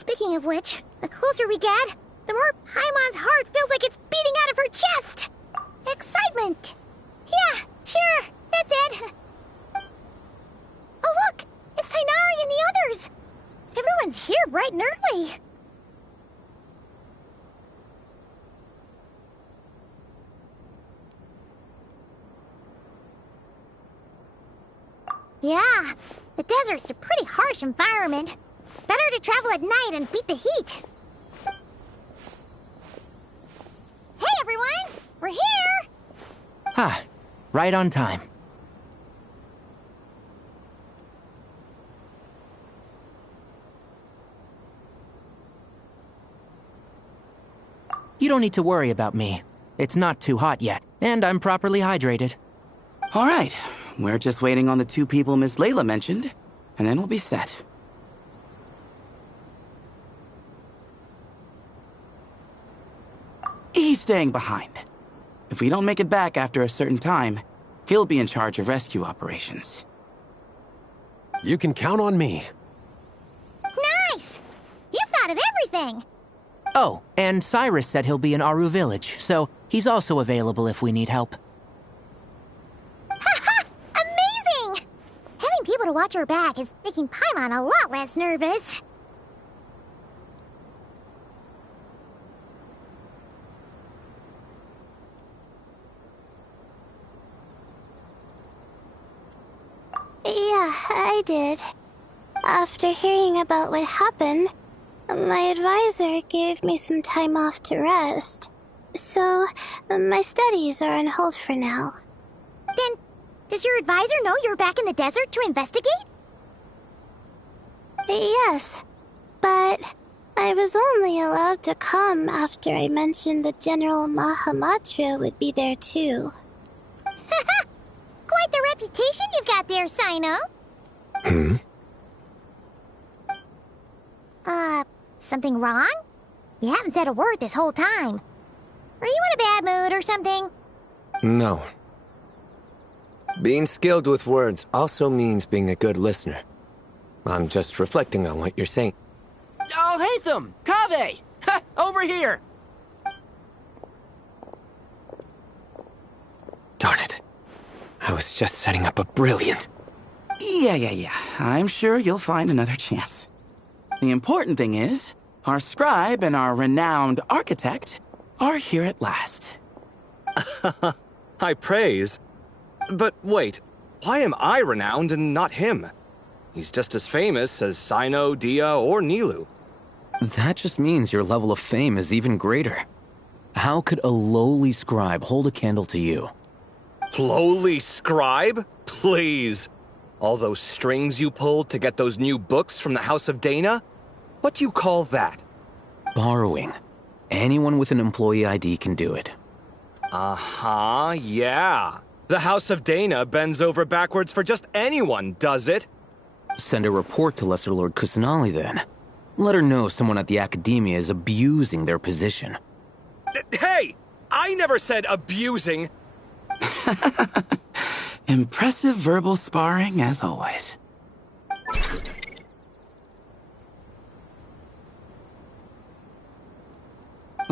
Speaking of which, the closer we get, the more Paimon's heart feels like it's beating out of her chest. Excitement. Yeah, sure, that's it. Oh look, it's Tainari and the others. Everyone's here bright and early. Yeah, the desert's a pretty harsh environment. Better to travel at night and beat the heat. Hey everyone, we're here! Ah, right on time. You don't need to worry about me. It's not too hot yet, and I'm properly hydrated. All right, we're just waiting on the 2 people Miss Layla mentioned, and then we'll be set. He's staying behind. If we don't make it back after a certain time, he'll be in charge of rescue operations. You can count on me. Nice! You thought of everything! Oh, and Cyrus said he'll be in Aru Village, so he's also available if we need help. Haha! Amazing! Having people to watch our back is making Paimon a lot less nervous. Yeah, I did. After hearing about what happened, my advisor gave me some time off to rest. So, my studies are on hold for now. Then, does your advisor know you're back in the desert to investigate? Yes, but I was only allowed to come after I mentioned that General Mahamatra would be there too. Quite the reputation you've got there, Sino. Something wrong? You haven't said a word this whole time. Are you in a bad mood or something? No. Being skilled with words also means being a good listener. I'm just reflecting on what you're saying. Oh, Hatham! Kaveh! Ha! Over here! Darn it. I was just setting up a brilliant... Yeah. I'm sure you'll find another chance. The important thing is, our scribe and our renowned architect are here at last. High praise. But wait, why am I renowned and not him? He's just as famous as Sino, Dia, or Nilu. That just means your level of fame is even greater. How could a lowly scribe hold a candle to you? Lowly scribe? Please. All those strings you pulled to get those new books from the House of Dana? What do you call that? Borrowing. Anyone with an employee ID can do it. Uh-huh, yeah. The House of Dana bends over backwards for just anyone, does it? Send a report to Lesser Lord Kusanali then. Let her know someone at the Academia is abusing their position. Hey! I never said abusing! Impressive verbal sparring, as always.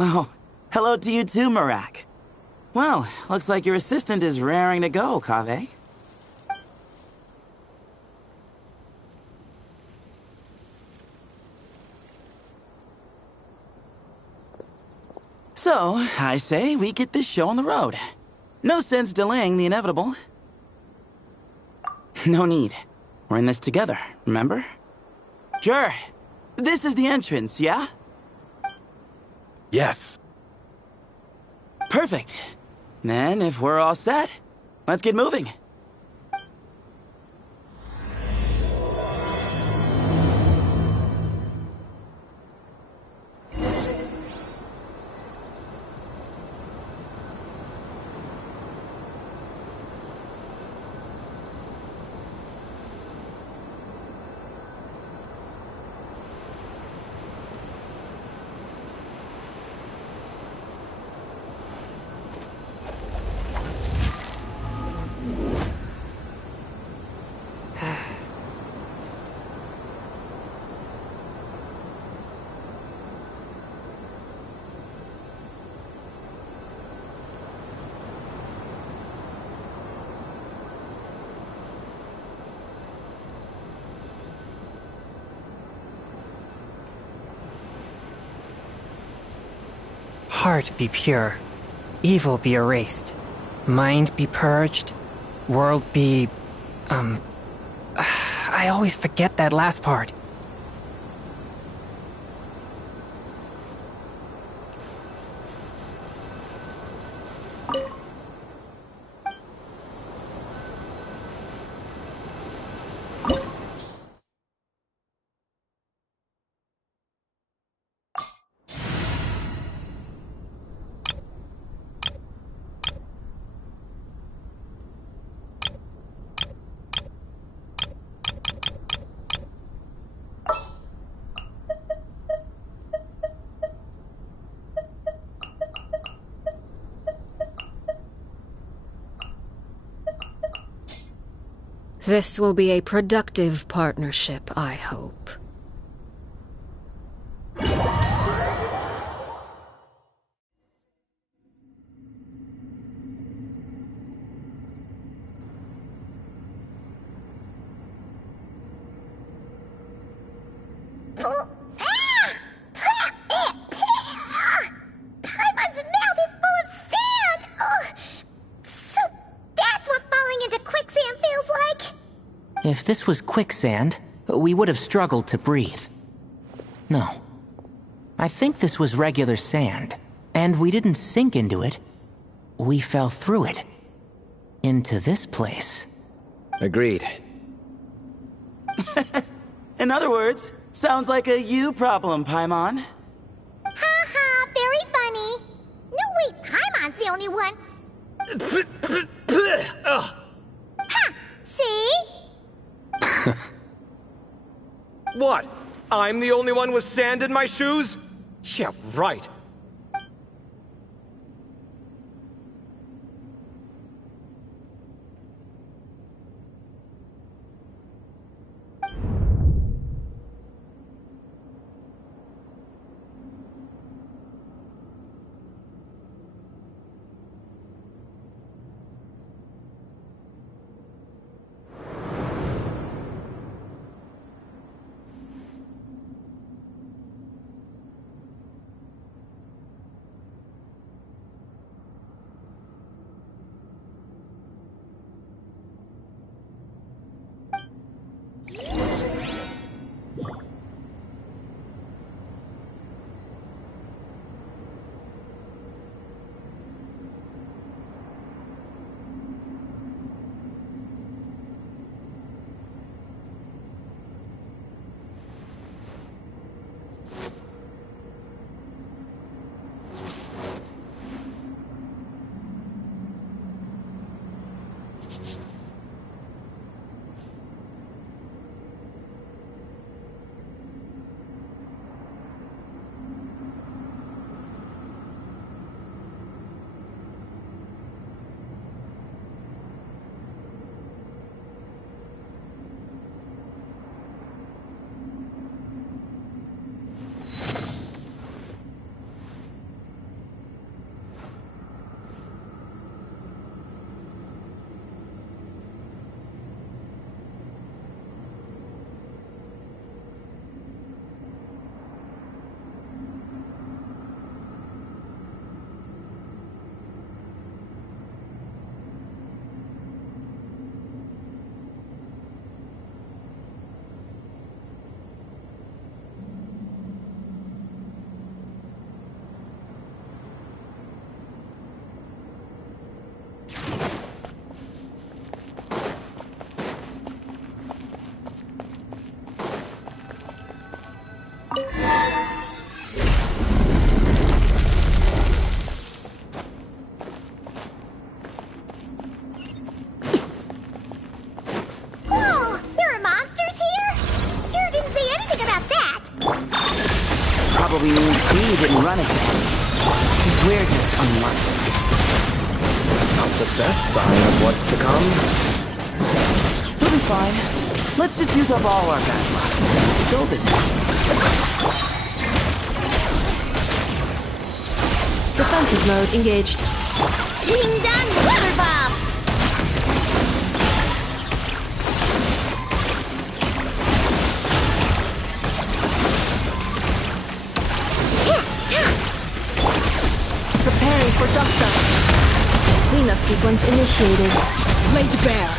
Oh, hello to you too, Marak. Well, looks like your assistant is raring to go, Kaveh. So, I say we get this show on the road. No sense delaying the inevitable. No need. We're in this together, remember? Sure. This is the entrance, yeah? Yes. Perfect. Then, if we're all set, let's get moving. heart be pure, evil be erased, mind be purged, world be... I always forget that last part. This will be a productive partnership, I hope. Paimon's mouth is full of sand! So that's what falling into quicksand feels like? If this was quicksand, we would have struggled to breathe. No. I think this was regular sand, and we didn't sink into it. We fell through it. Into this place. Agreed. In other words, sounds like a you problem, Paimon. Ha ha, very funny. No, wait, Paimon's the only one. Ha! See? What? I'm the only one with sand in my shoes? Yeah, right. Whoa! There are monsters here? Sure didn't say anything about that. Probably means he didn't run it. We're just unlucky. Not the best sign of what's to come. We'll be fine. Let's just use up all our bad luck. Build it. Defensive mode engaged. Ding dong, weather bomb! Sequence initiated. Laid bare.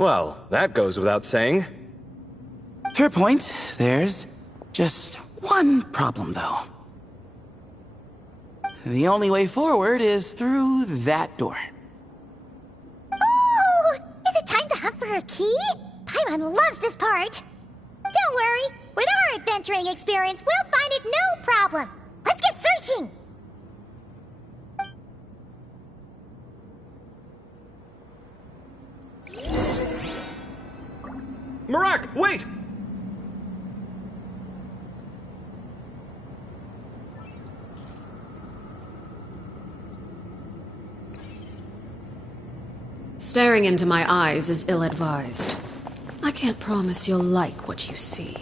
Well, that goes without saying. Fair point. There's just one problem, though. The only way forward is through that door. Oh! Is it time to hunt for her key? Paimon loves this part. Don't worry. With our adventuring experience, we'll find it no problem. Let's get searching! Marak, wait! Staring into my eyes is ill-advised. I can't promise you'll like what you see.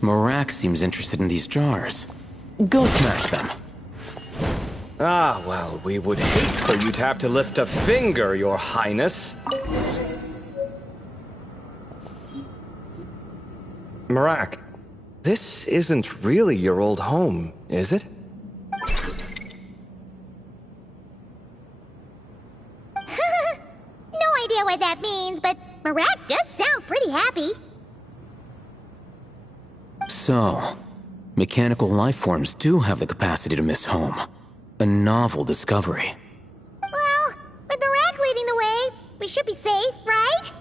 Marak seems interested in these jars. Go smash them. Ah, well, we would hate for you to have to lift a finger, Your Highness. Marak, this isn't really your old home, is it? No idea what that means, but Marak does sound pretty happy. So, mechanical life forms do have the capacity to miss home. A novel discovery. Well, with Marak leading the way, we should be safe, right?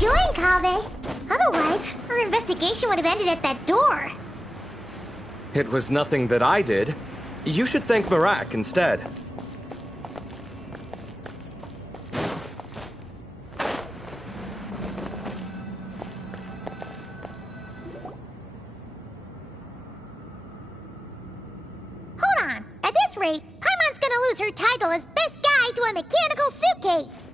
join, Kaveh. Otherwise, our investigation would have ended at that door. It was nothing that I did. You should thank Marak instead. Hold on. At this rate, Paimon's gonna lose her title as best guy to a mechanical suitcase.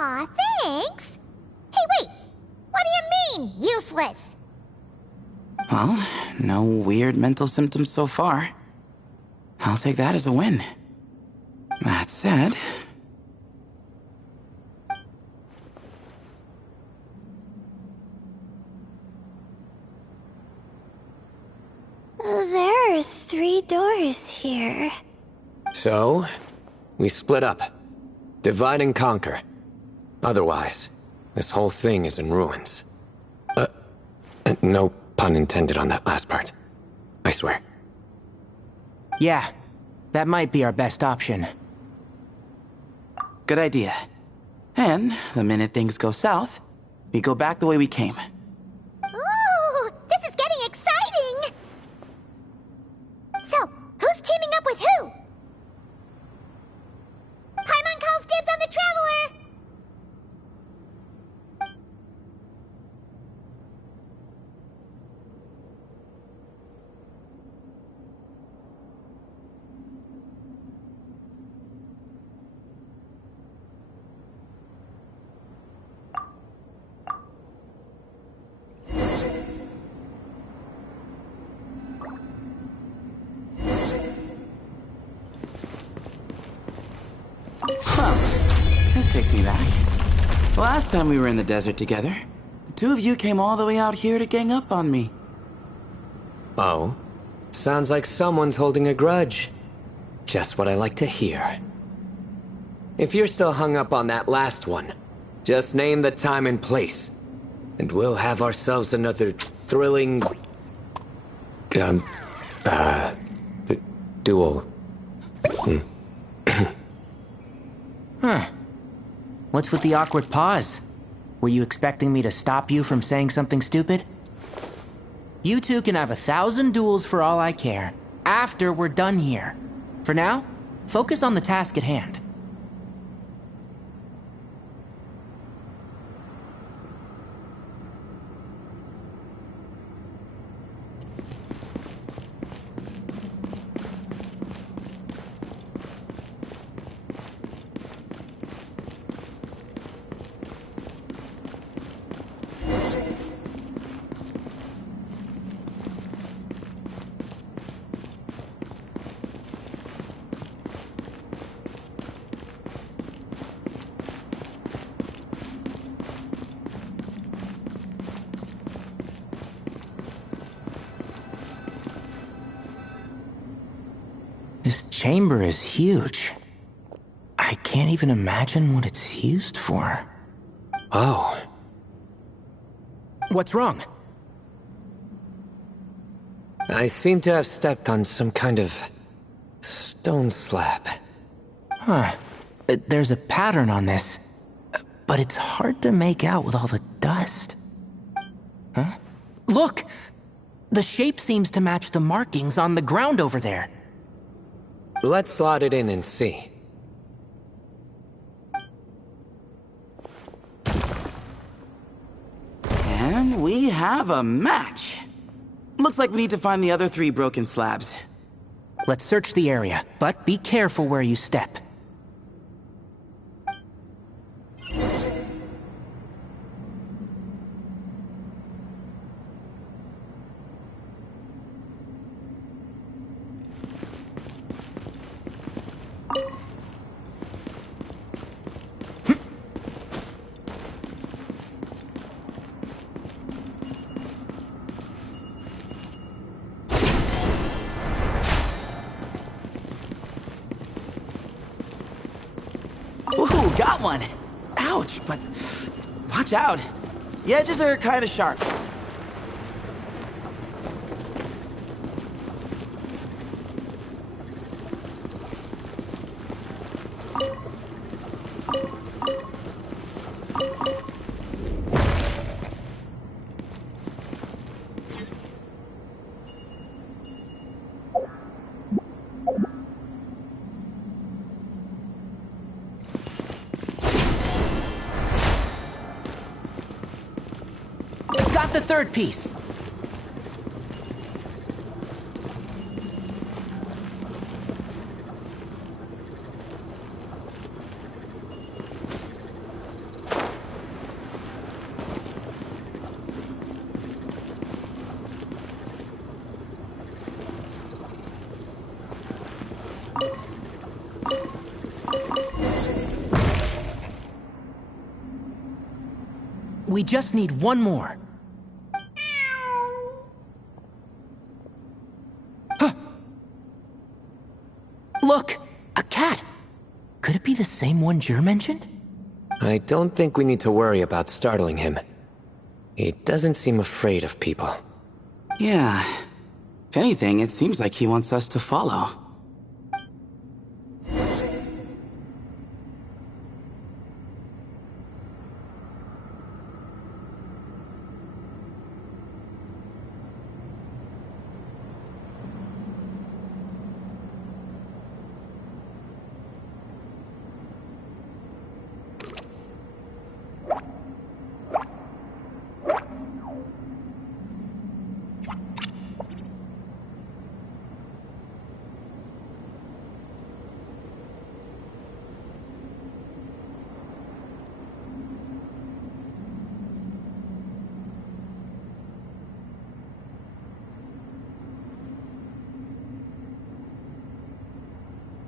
Aw, thanks. Hey, wait. What do you mean, useless? Well, no weird mental symptoms so far. I'll take that as a win. That said... There are 3 doors here. So, we split up. Divide and conquer. Otherwise, this whole thing is in ruins. No pun intended on that last part. I swear. Yeah, that might be our best option. Good idea. And the minute things go south, we go back the way we came. Ooh, this is getting exciting! So, who's teaming up with who? Paimon calls dibs on the Traveler! Huh. This takes me back. Last time we were in the desert together, the 2 of you came all the way out here to gang up on me. Oh? Sounds like someone's holding a grudge. Just what I like to hear. If you're still hung up on that last one, just name the time and place, and we'll have ourselves another thrilling... duel. Huh. What's with the awkward pause? Were you expecting me to stop you from saying something stupid? You two can have 1,000 duels for all I care, after we're done here. For now, focus on the task at hand. This chamber is huge. I can't even imagine what it's used for. Oh. What's wrong? I seem to have stepped on some kind of... stone slab. Huh. There's a pattern on this, but it's hard to make out with all the dust. Huh? Look! The shape seems to match the markings on the ground over there. Let's slot it in and see. And we have a match. Looks like we need to find the other 3 broken slabs. Let's search the area, but be careful where you step. got one! Ouch, but watch out. The edges are kind of sharp. Got the third piece. We just need one more. Look! A cat! Could it be the same one Jer mentioned? I don't think we need to worry about startling him. He doesn't seem afraid of people. Yeah. If anything, it seems like he wants us to follow.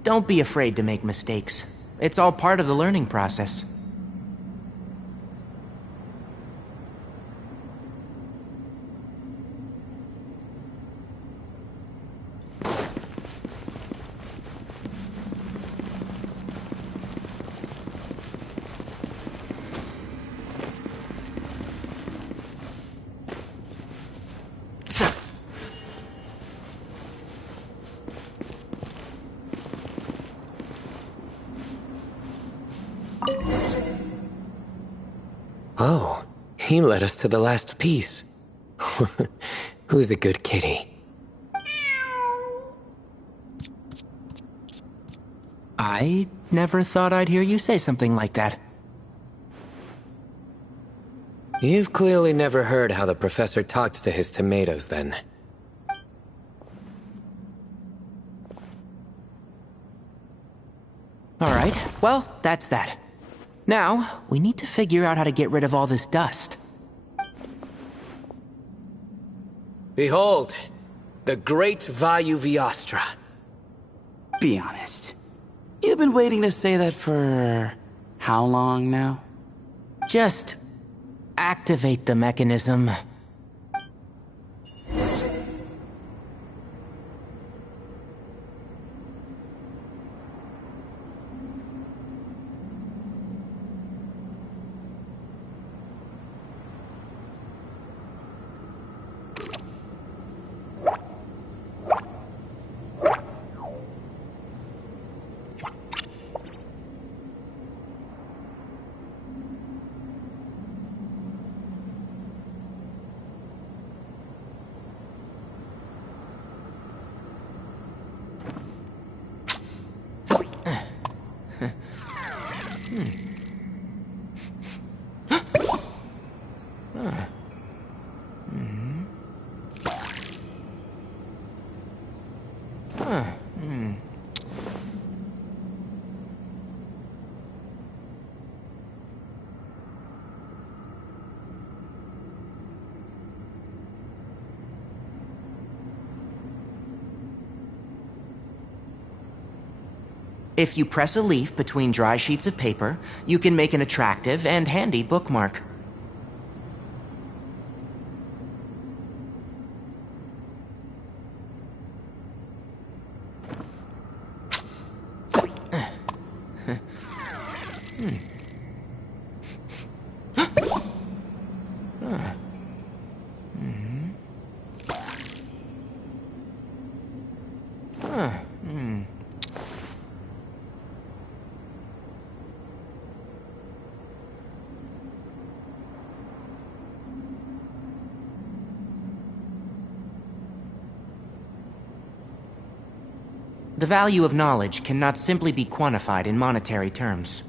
Don't be afraid to make mistakes. It's all part of the learning process. Oh, he led us to the last piece. Who's a good kitty? I never thought I'd hear you say something like that. You've clearly never heard how the professor talks to his tomatoes, then. Alright, well, that's that. Now, we need to figure out how to get rid of all this dust. Behold, the great Vayu Viastra. Be honest. You've been waiting to say that for how long now? Just activate the mechanism. If you press a leaf between dry sheets of paper, you can make an attractive and handy bookmark. The value of knowledge cannot simply be quantified in monetary terms.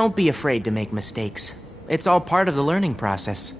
Don't be afraid to make mistakes. It's all part of the learning process.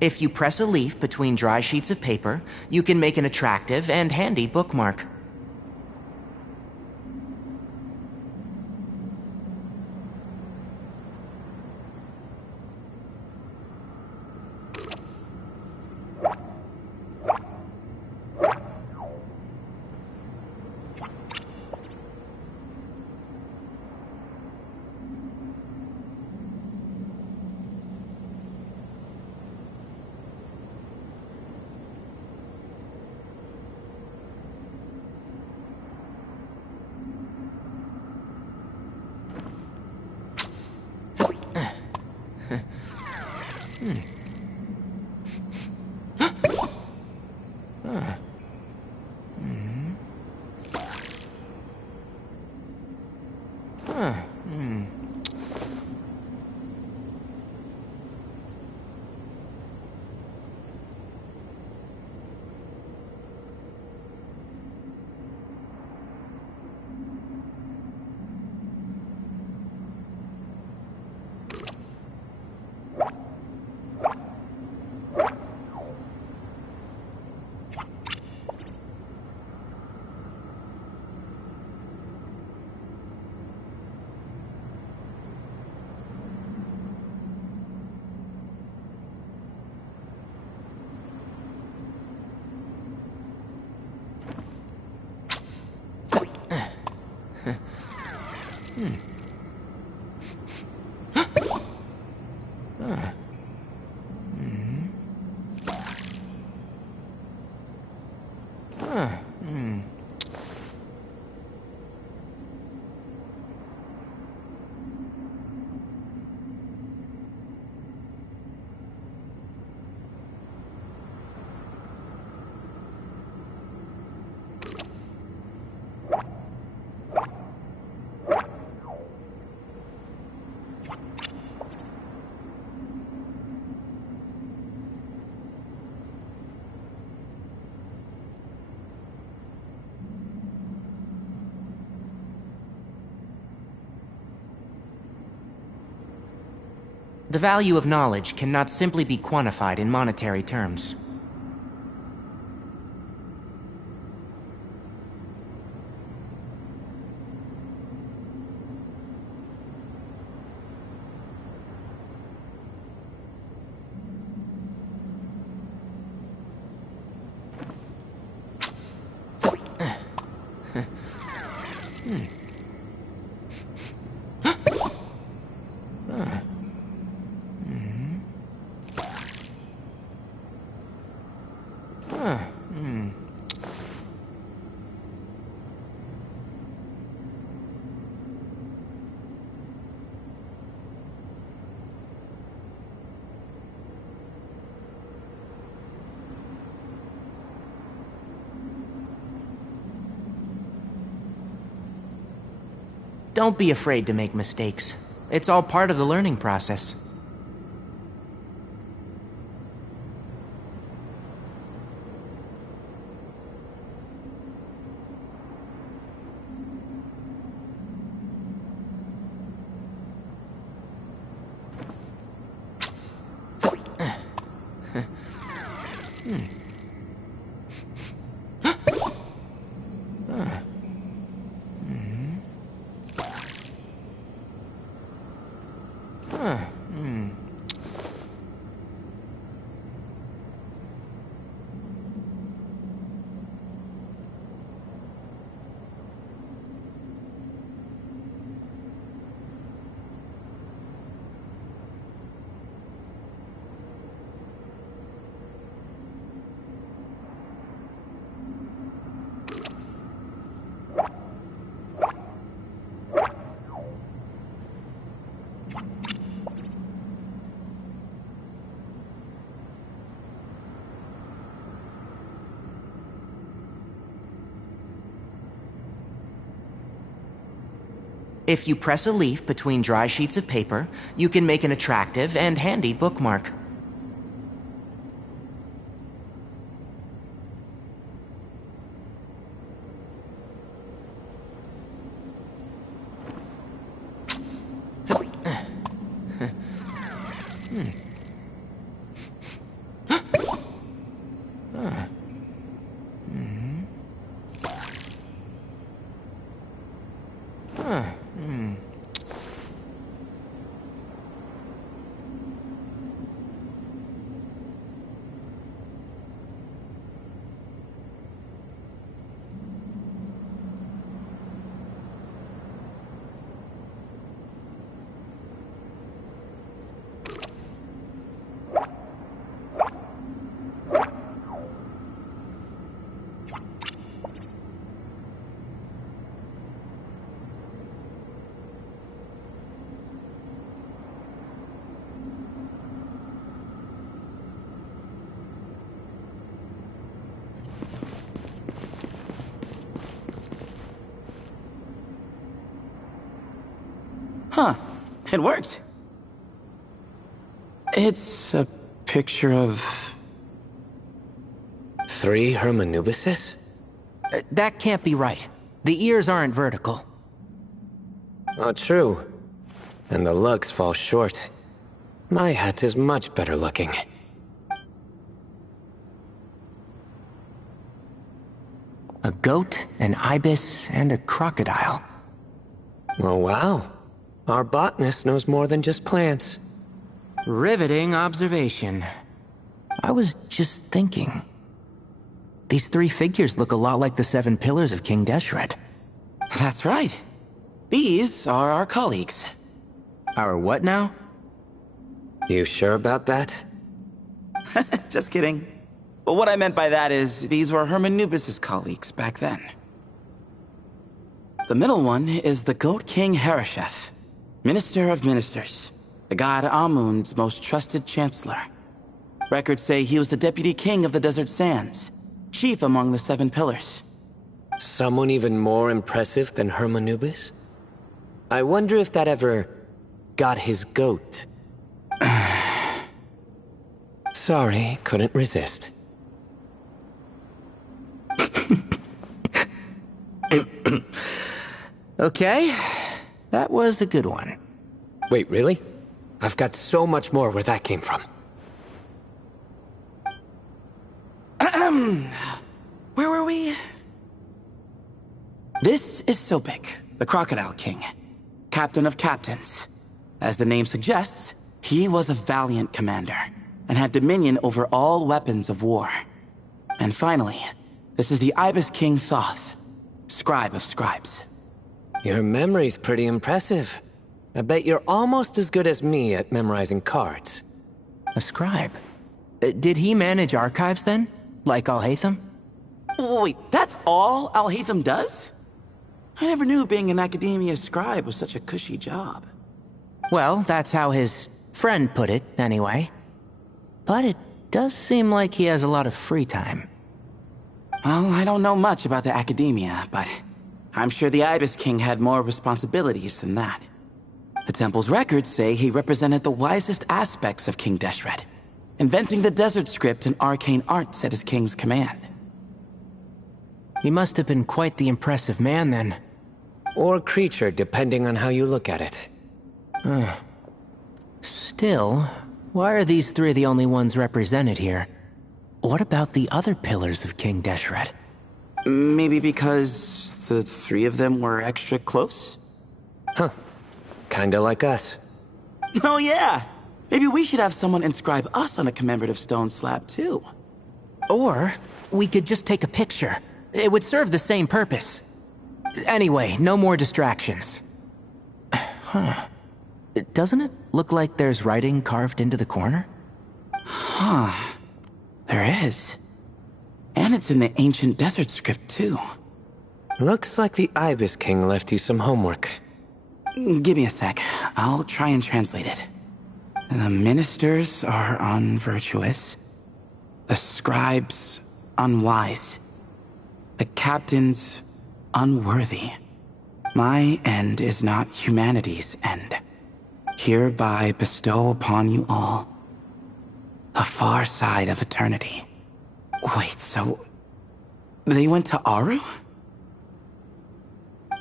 If you press a leaf between dry sheets of paper, you can make an attractive and handy bookmark. The value of knowledge cannot simply be quantified in monetary terms. Don't be afraid to make mistakes. It's all part of the learning process. If you press a leaf between dry sheets of paper, you can make an attractive and handy bookmark. Huh. It worked. It's a picture of... 3 Hermanubises? That can't be right. The ears aren't vertical. Oh, true. And the looks fall short. My hat is much better looking. A goat, an ibis, and a crocodile. Oh, wow. Our botanist knows more than just plants. Riveting observation. I was just thinking. These 3 figures look a lot like the 7 pillars of King Deshret. That's right. These are our colleagues. Our what now? You sure about that? Just kidding. But what I meant by that is, these were Hermanubis' colleagues back then. The middle one is the Goat King Hereshef, Minister of Ministers, the god Amun's most trusted chancellor. Records say he was the deputy king of the Desert Sands, chief among the Seven Pillars. Someone even more impressive than Hermanubis? I wonder if that ever got his goat. Sorry, couldn't resist. Okay, that was a good one. Wait, really? I've got so much more where that came from. Where were we? This is Sobek, the Crocodile King, Captain of Captains. As the name suggests, he was a valiant commander, and had dominion over all weapons of war. And finally, this is the Ibis King Thoth, Scribe of Scribes. Your memory's pretty impressive. I bet you're almost as good as me at memorizing cards. A scribe? Did he manage archives then? Like Alhaitham? Wait, that's all Alhaitham does? I never knew being an academia scribe was such a cushy job. Well, that's how his friend put it, anyway. But it does seem like he has a lot of free time. Well, I don't know much about the academia, but I'm sure the Ibis King had more responsibilities than that. The temple's records say he represented the wisest aspects of King Deshret, inventing the desert script and arcane arts at his king's command. He must have been quite the impressive man then. Or creature, depending on how you look at it. Still, why are these three the only ones represented here? What about the other pillars of King Deshret? Maybe because the three of them were extra close? Huh. Kinda like us. Oh yeah! Maybe we should have someone inscribe us on a commemorative stone slab too. Or, we could just take a picture. It would serve the same purpose. Anyway, no more distractions. Huh. Doesn't it look like there's writing carved into the corner? Huh. There is. And it's in the ancient desert script too. Looks like the Ibis King left you some homework. Give me a sec. I'll try and translate it. The ministers are unvirtuous. The scribes unwise. The captains unworthy. My end is not humanity's end. Hereby bestow upon you all the far side of eternity. Wait, so they went to Aru?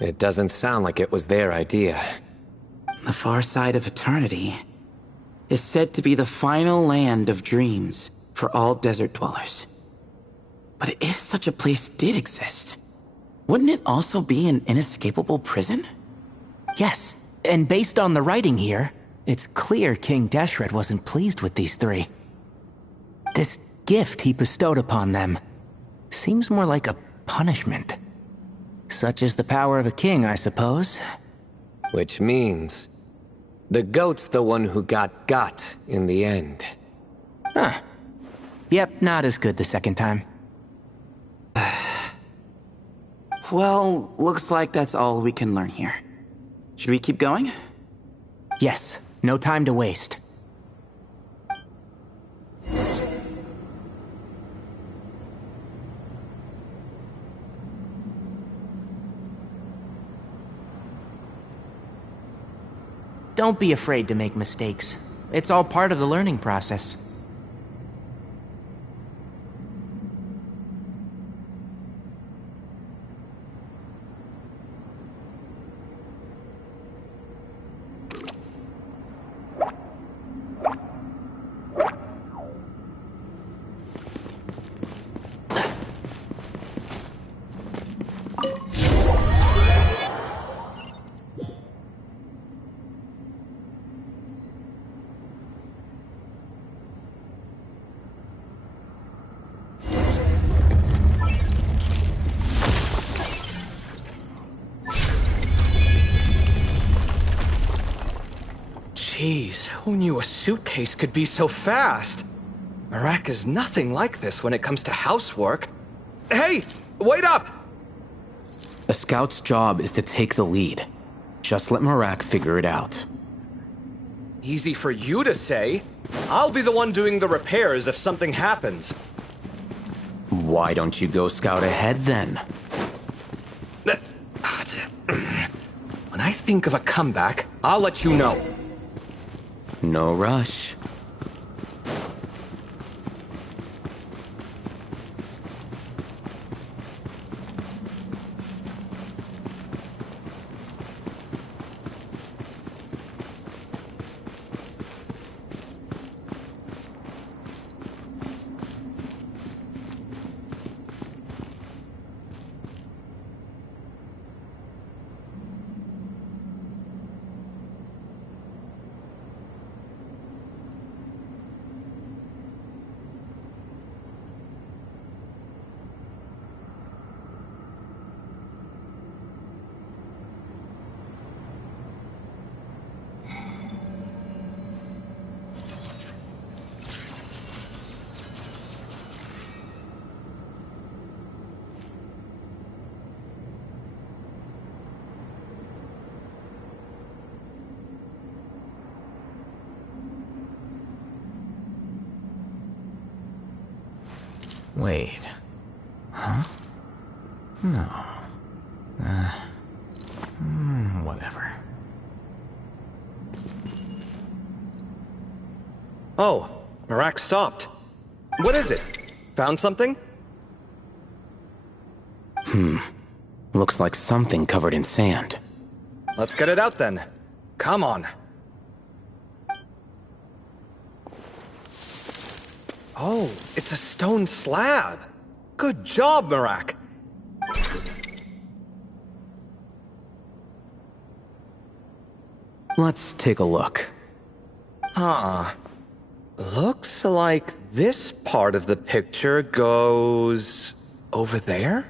It doesn't sound like it was their idea. The far side of eternity is said to be the final land of dreams for all desert dwellers. But if such a place did exist, wouldn't it also be an inescapable prison? Yes, and based on the writing here, it's clear King Deshret wasn't pleased with these three. This gift he bestowed upon them seems more like a punishment. Such is the power of a king, I suppose. Which means the goat's the one who got in the end. Huh. Yep, not as good the second time. Well, looks like that's all we can learn here. Should we keep going? Yes, no time to waste. Don't be afraid to make mistakes. It's all part of the learning process. Jeez, who knew a suitcase could be so fast? Marak is nothing like this when it comes to housework. Hey, wait up! A scout's job is to take the lead. Just let Marak figure it out. Easy for you to say. I'll be the one doing the repairs if something happens. Why don't you go scout ahead then? When I think of a comeback, I'll let you know. No rush. Wait. Huh? No. Whatever. Oh, Marak stopped. What is it? Found something? Looks like something covered in sand. Let's get it out then. Come on. Oh, it's a stone slab. Good job, Marak. Let's take a look. Huh. Looks like this part of the picture goes over there?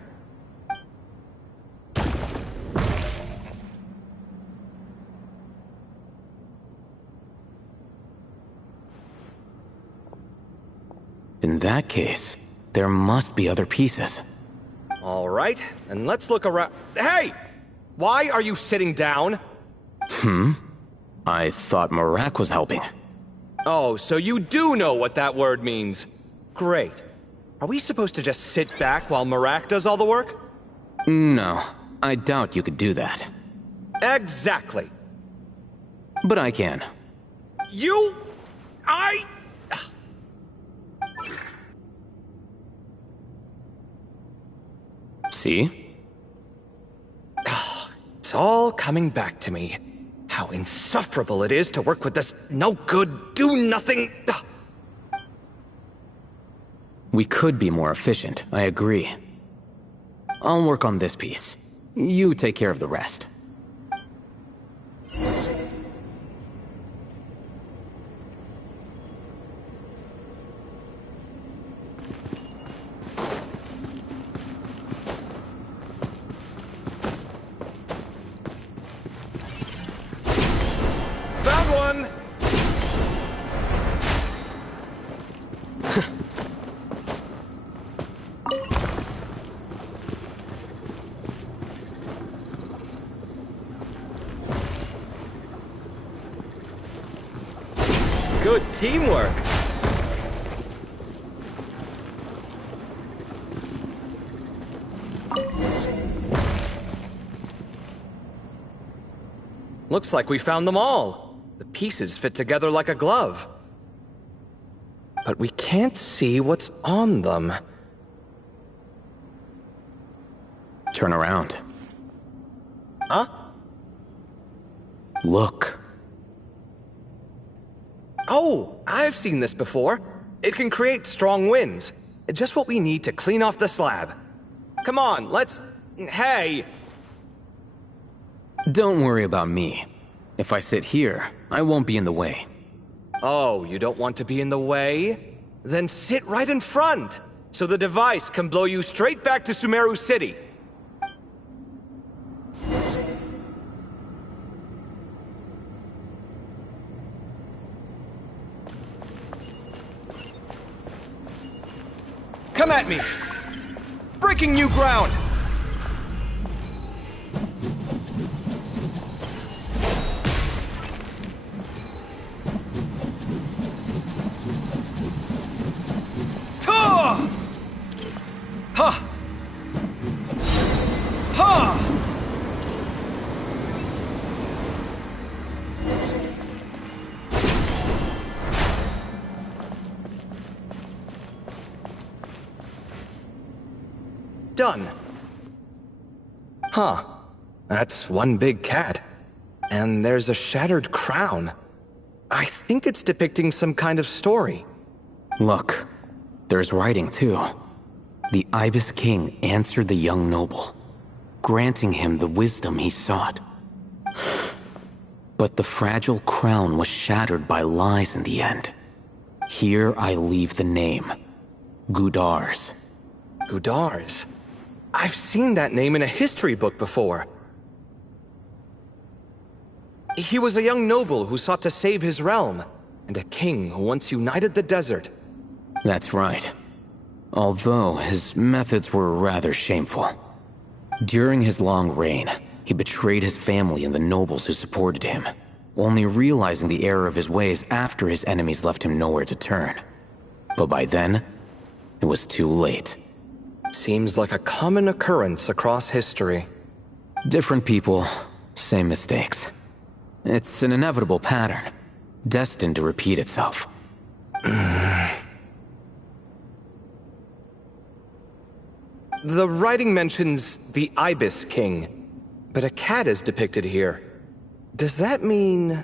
In that case, there must be other pieces. All right, and let's look around. Hey! Why are you sitting down? I thought Marak was helping. Oh, so you do know what that word means. Great. Are we supposed to just sit back while Marak does all the work? No, I doubt you could do that. Exactly. But I can. See? It's all coming back to me. How insufferable it is to work with this no-good, do-nothing... We could be more efficient, I agree. I'll work on this piece. You take care of the rest. Found one! Good teamwork. Looks like we found them all. The pieces fit together like a glove. But we can't see what's on them. Turn around. Huh? Look. Oh, I've seen this before. It can create strong winds. Just what we need to clean off the slab. Come on, let's... Hey! Don't worry about me. If I sit here, I won't be in the way. Oh, you don't want to be in the way? Then sit right in front, so the device can blow you straight back to Sumeru City. Come at me! Breaking new ground! Ta! Ha! Ha! Done. Huh. That's one big cat. And there's a shattered crown. I think it's depicting some kind of story. Look, there's writing too. The Ibis King answered the young noble, granting him the wisdom he sought. But the fragile crown was shattered by lies in the end. Here I leave the name, Gudars. Gudars? I've seen that name in a history book before. He was a young noble who sought to save his realm, and a king who once united the desert. That's right. Although his methods were rather shameful. During his long reign, he betrayed his family and the nobles who supported him, only realizing the error of his ways after his enemies left him nowhere to turn. But by then, it was too late. Seems like a common occurrence across history. Different people, same mistakes. It's an inevitable pattern, destined to repeat itself. The writing mentions the Ibis King, but a cat is depicted here. Does that mean...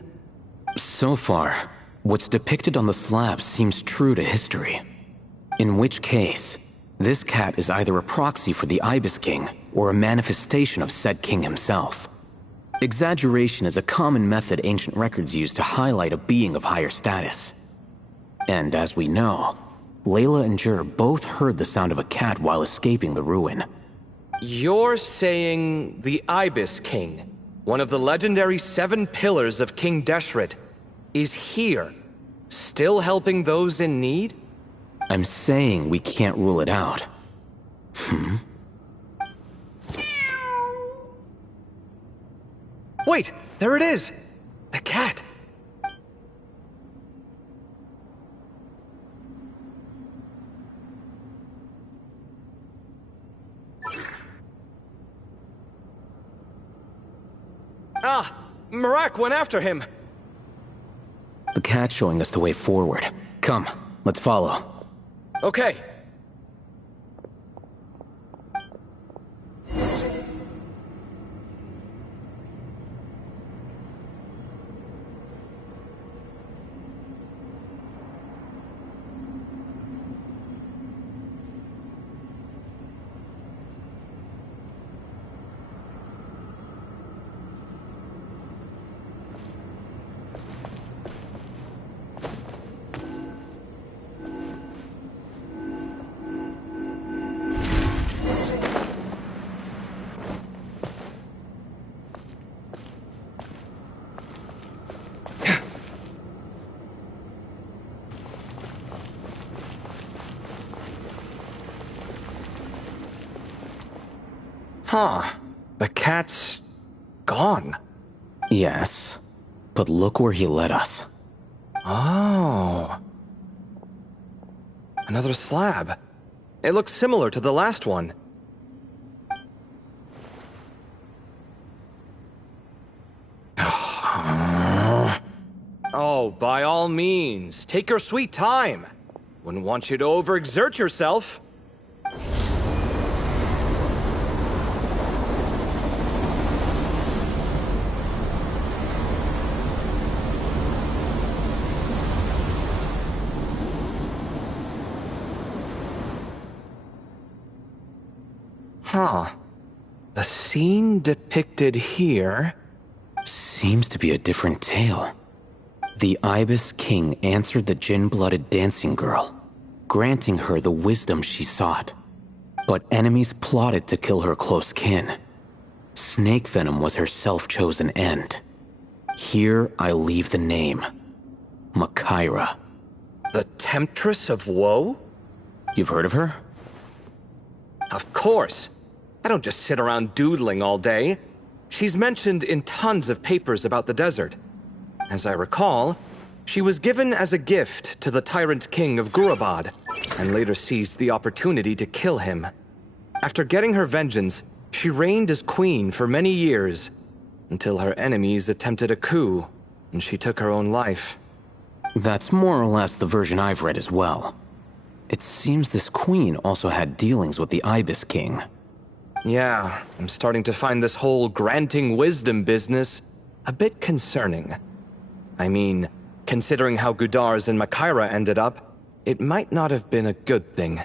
So far, what's depicted on the slab seems true to history. In which case, this cat is either a proxy for the Ibis King or a manifestation of said king himself. Exaggeration is a common method ancient records use to highlight a being of higher status. And as we know, Layla and Jur both heard the sound of a cat while escaping the ruin. You're saying the Ibis King, one of the legendary 7 pillars of King Deshret, is here, still helping those in need? I'm saying we can't rule it out. Wait, there it is! The cat! Ah! Marak went after him! The cat's showing us the way forward. Come, let's follow. Okay. Huh. The cat's... gone. Yes, but look where he led us. Oh. Another slab. It looks similar to the last one. Oh, by all means, take your sweet time. Wouldn't want you to overexert yourself. Huh. The scene depicted here... Seems to be a different tale. The Ibis King answered the Jinn-blooded dancing girl, granting her the wisdom she sought. But enemies plotted to kill her close kin. Snake venom was her self-chosen end. Here I leave the name. Makaira. The Temptress of Woe? You've heard of her? Of course. I don't just sit around doodling all day. She's mentioned in tons of papers about the desert. As I recall, she was given as a gift to the tyrant king of Gurabad, and later seized the opportunity to kill him. After getting her vengeance, she reigned as queen for many years, until her enemies attempted a coup, and she took her own life. That's more or less the version I've read as well. It seems this queen also had dealings with the Ibis King. Yeah, I'm starting to find this whole granting wisdom business a bit concerning. I mean, considering how Gudars and Makaira ended up, it might not have been a good thing.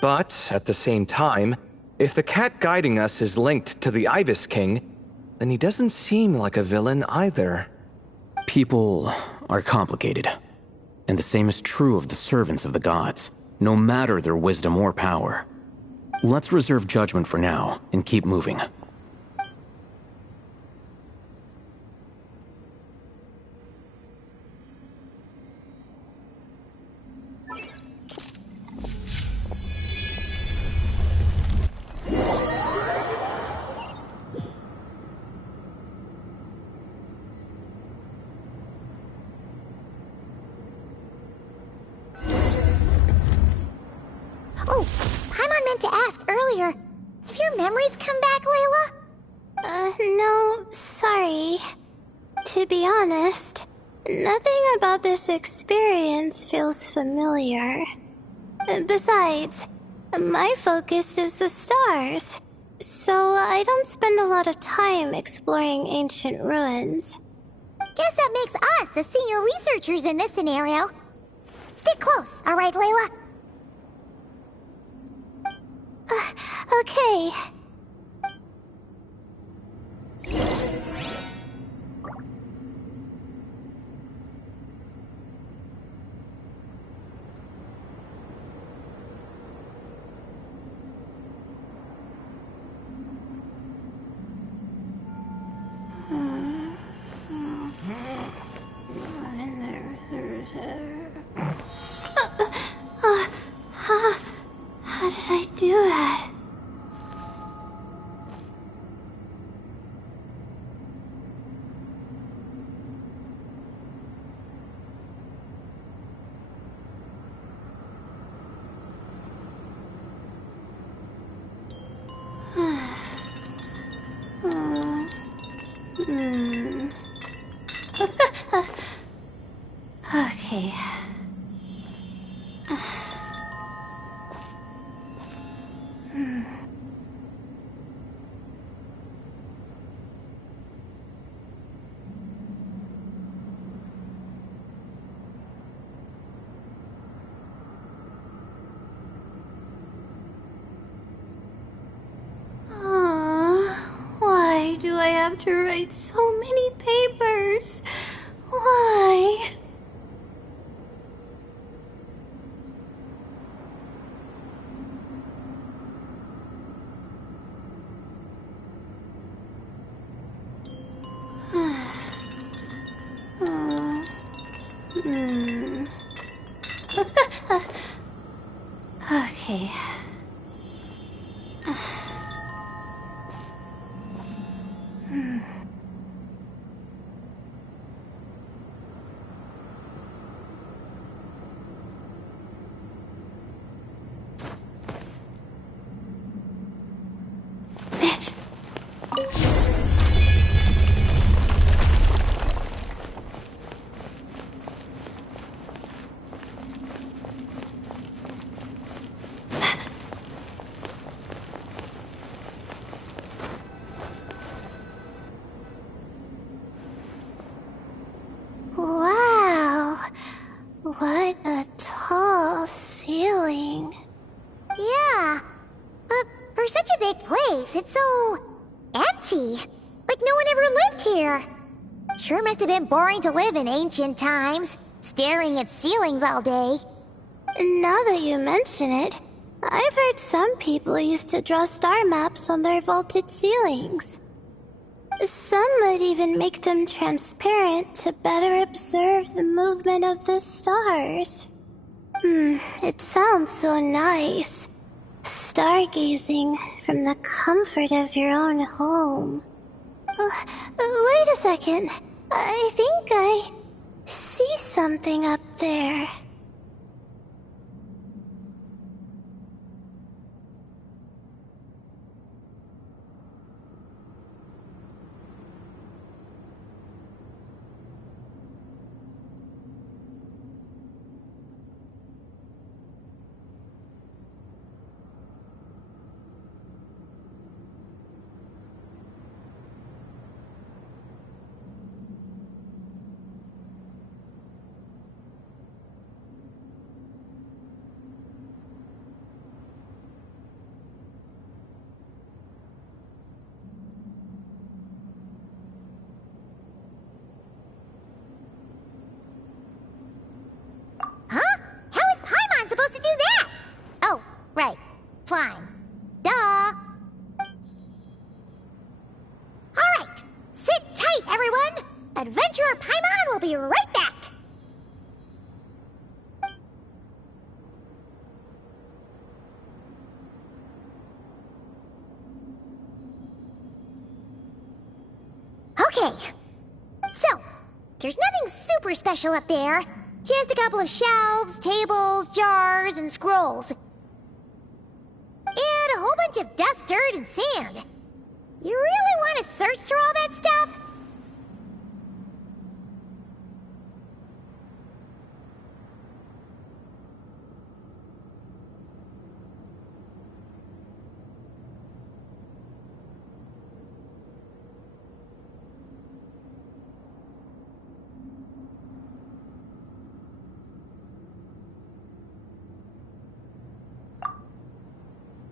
But, at the same time, if the cat guiding us is linked to the Ibis King, then he doesn't seem like a villain either. People are complicated. And the same is true of the servants of the gods, no matter their wisdom or power. Let's reserve judgment for now, and keep moving. Oh, Paimon meant to ask earlier. Have your memories come back, Layla? No, sorry. To be honest, nothing about this experience feels familiar. Besides, my focus is the stars, so I don't spend a lot of time exploring ancient ruins. Guess that makes us the senior researchers in this scenario. Stick close, alright, Layla? Okay. How did I do that? Okay. Why do I have to write so many papers? Why? Okay. Wow, what a tall ceiling. Yeah, but for such a big place, it's so empty. Like no one ever lived here. Sure must have been boring to live in ancient times, staring at ceilings all day. Now that you mention it, I've heard some people used to draw star maps on their vaulted ceilings. Some would even make them transparent to better observe the movement of the stars. It sounds so nice. stargazing from the comfort of your own home. Wait a second. I think I see something up there. Huh? How is Paimon supposed to do that? Oh, right. Flying. Duh. Alright. Sit tight, everyone. Adventurer Paimon will be right back. Okay. So, there's nothing super special up there. Just a couple of shelves, tables, jars, and scrolls. And a whole bunch of dust, dirt, and sand. You really want to search through all that stuff?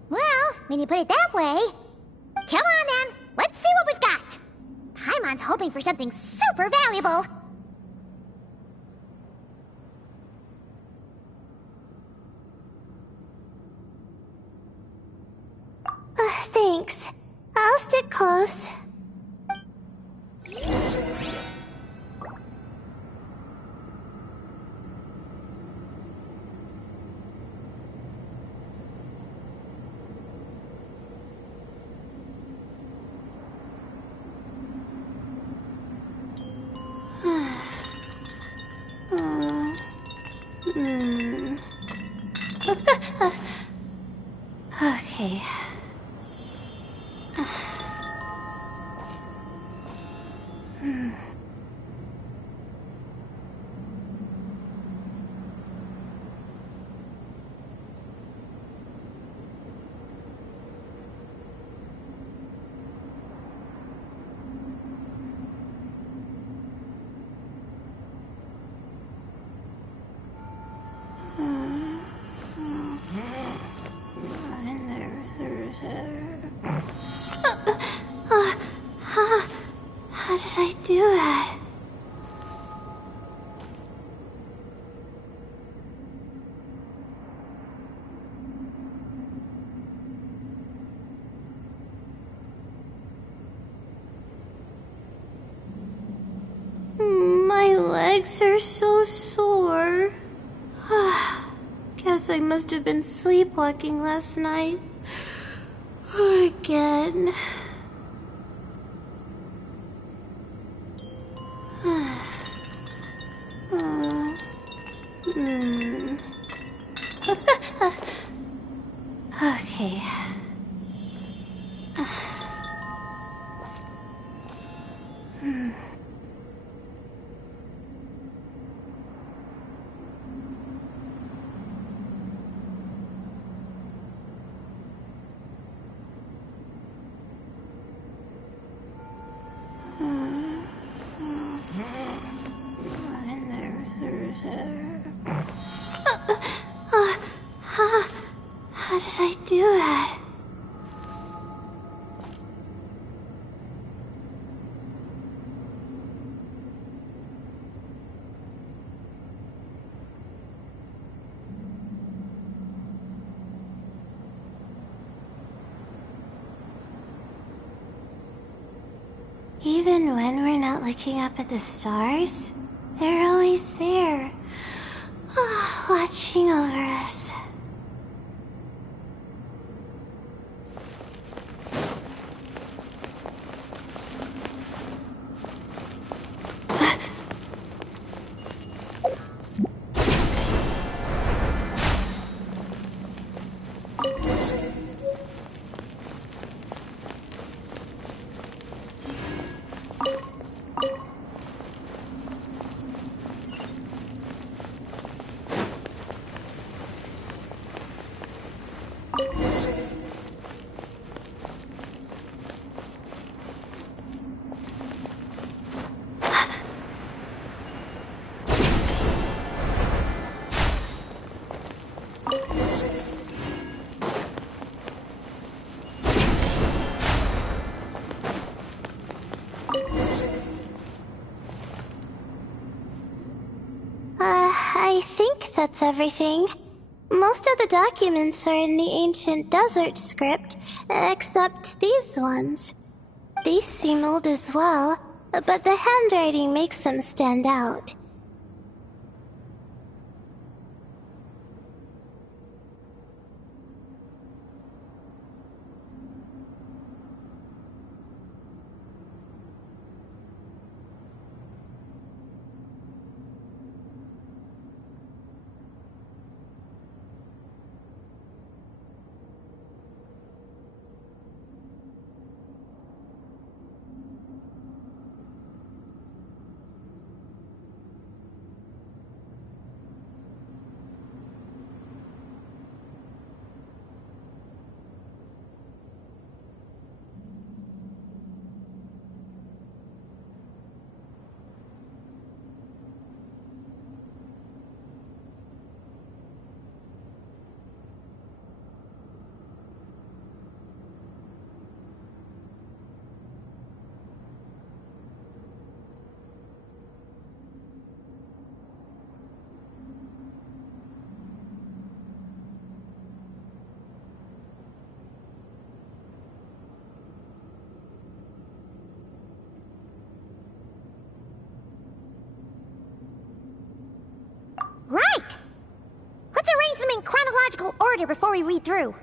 Well, when you put it that way... Come on, then. Let's see what we've got. Paimon's hoping for something super valuable. Thanks. I'll stick close. Okay. How did I do that? My legs are so sore. Guess I must have been sleepwalking last night. Again. Okay. How did I do that? Even when we're not looking up at the stars, they're always there, watching over us. that's everything. Most of the documents are in the ancient desert script, except these ones. These seem old as well, but the handwriting makes them stand out. Right! Let's arrange them in chronological order before we read through.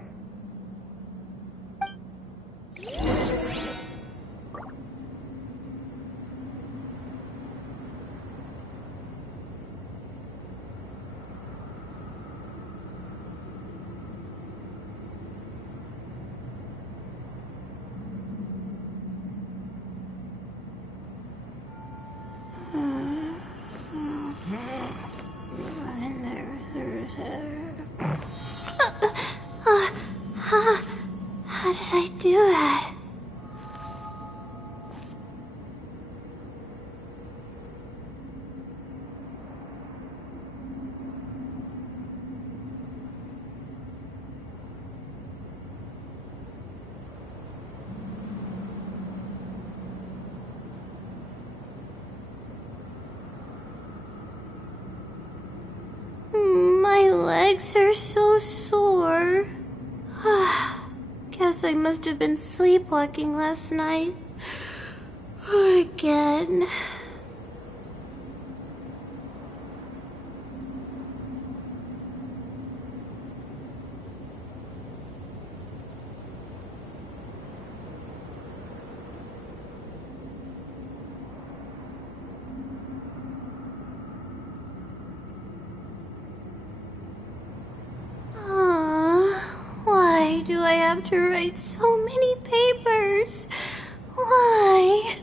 How did I do that? My legs are so sore. Guess I must have been sleepwalking last night. Again. Why do I have to write so many papers? Why?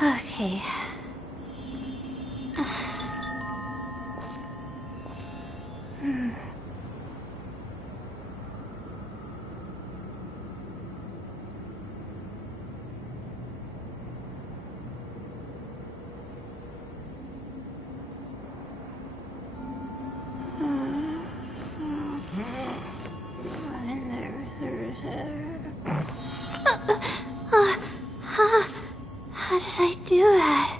Okay. How did I do that?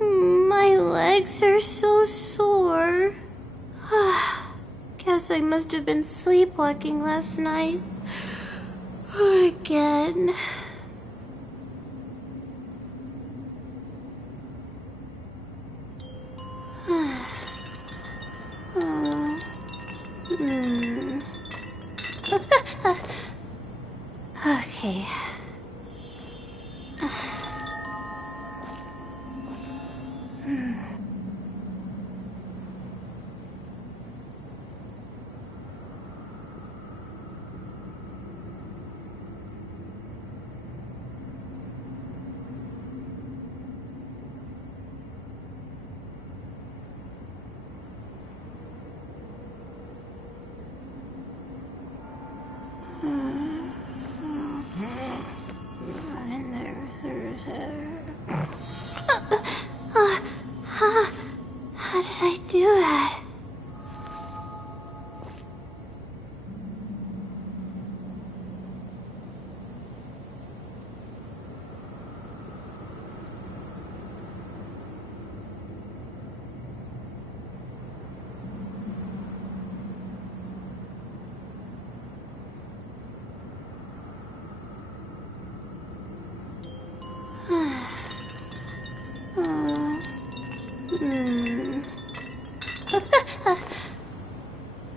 My legs are so sore. Guess I must have been sleepwalking last night. Again. Okay.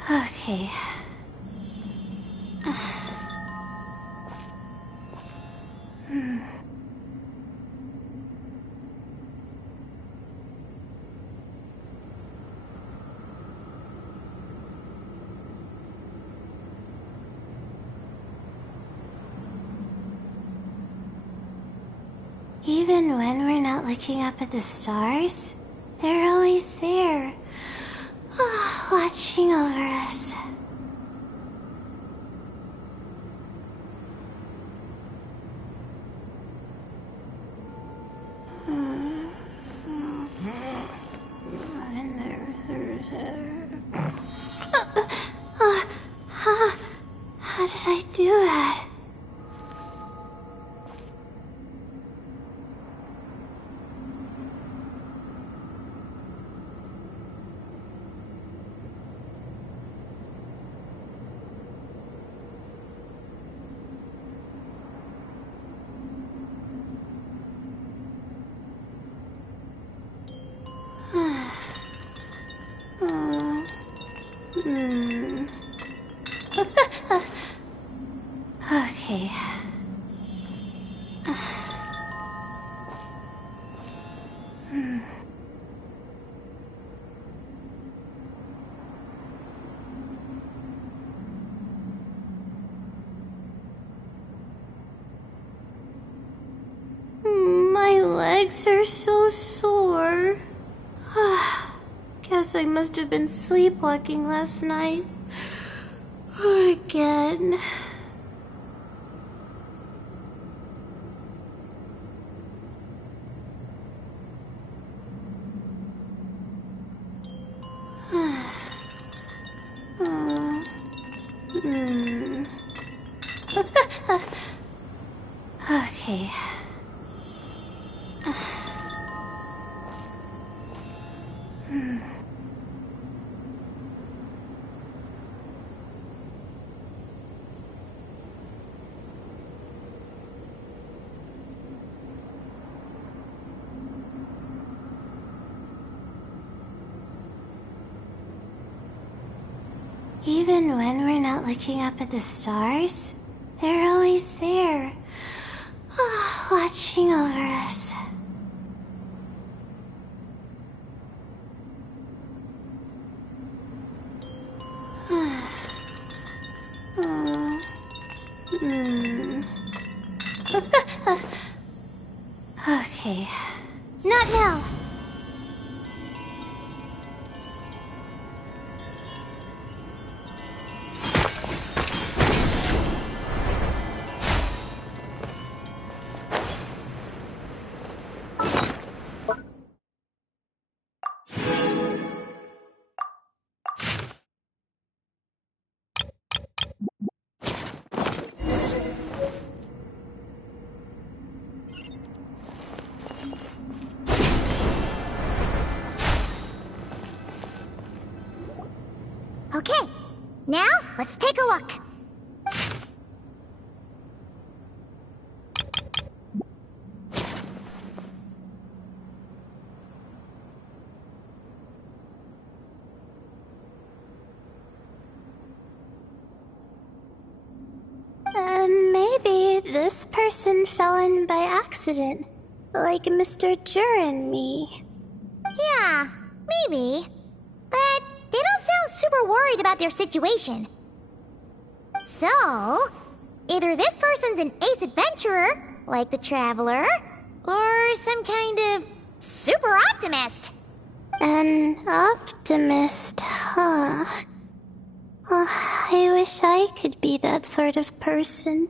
Okay. Even when we're not looking up at the stars, they're always there, watching over us. How did I do that? Okay. My legs are so sore. Guess I must have been sleepwalking last night. Again. Okay. Even when we're not looking up at the stars, they're always there, watching over us. Okay. Not now! Okay, now let's take a look. Maybe this person fell in by accident, like Mr. Jur and me. Yeah, maybe. But they don't sound super worried about their situation. So, either this person's an ace adventurer, like the Traveler, or some kind of super optimist. An optimist, huh? Oh, I wish I could be that sort of person.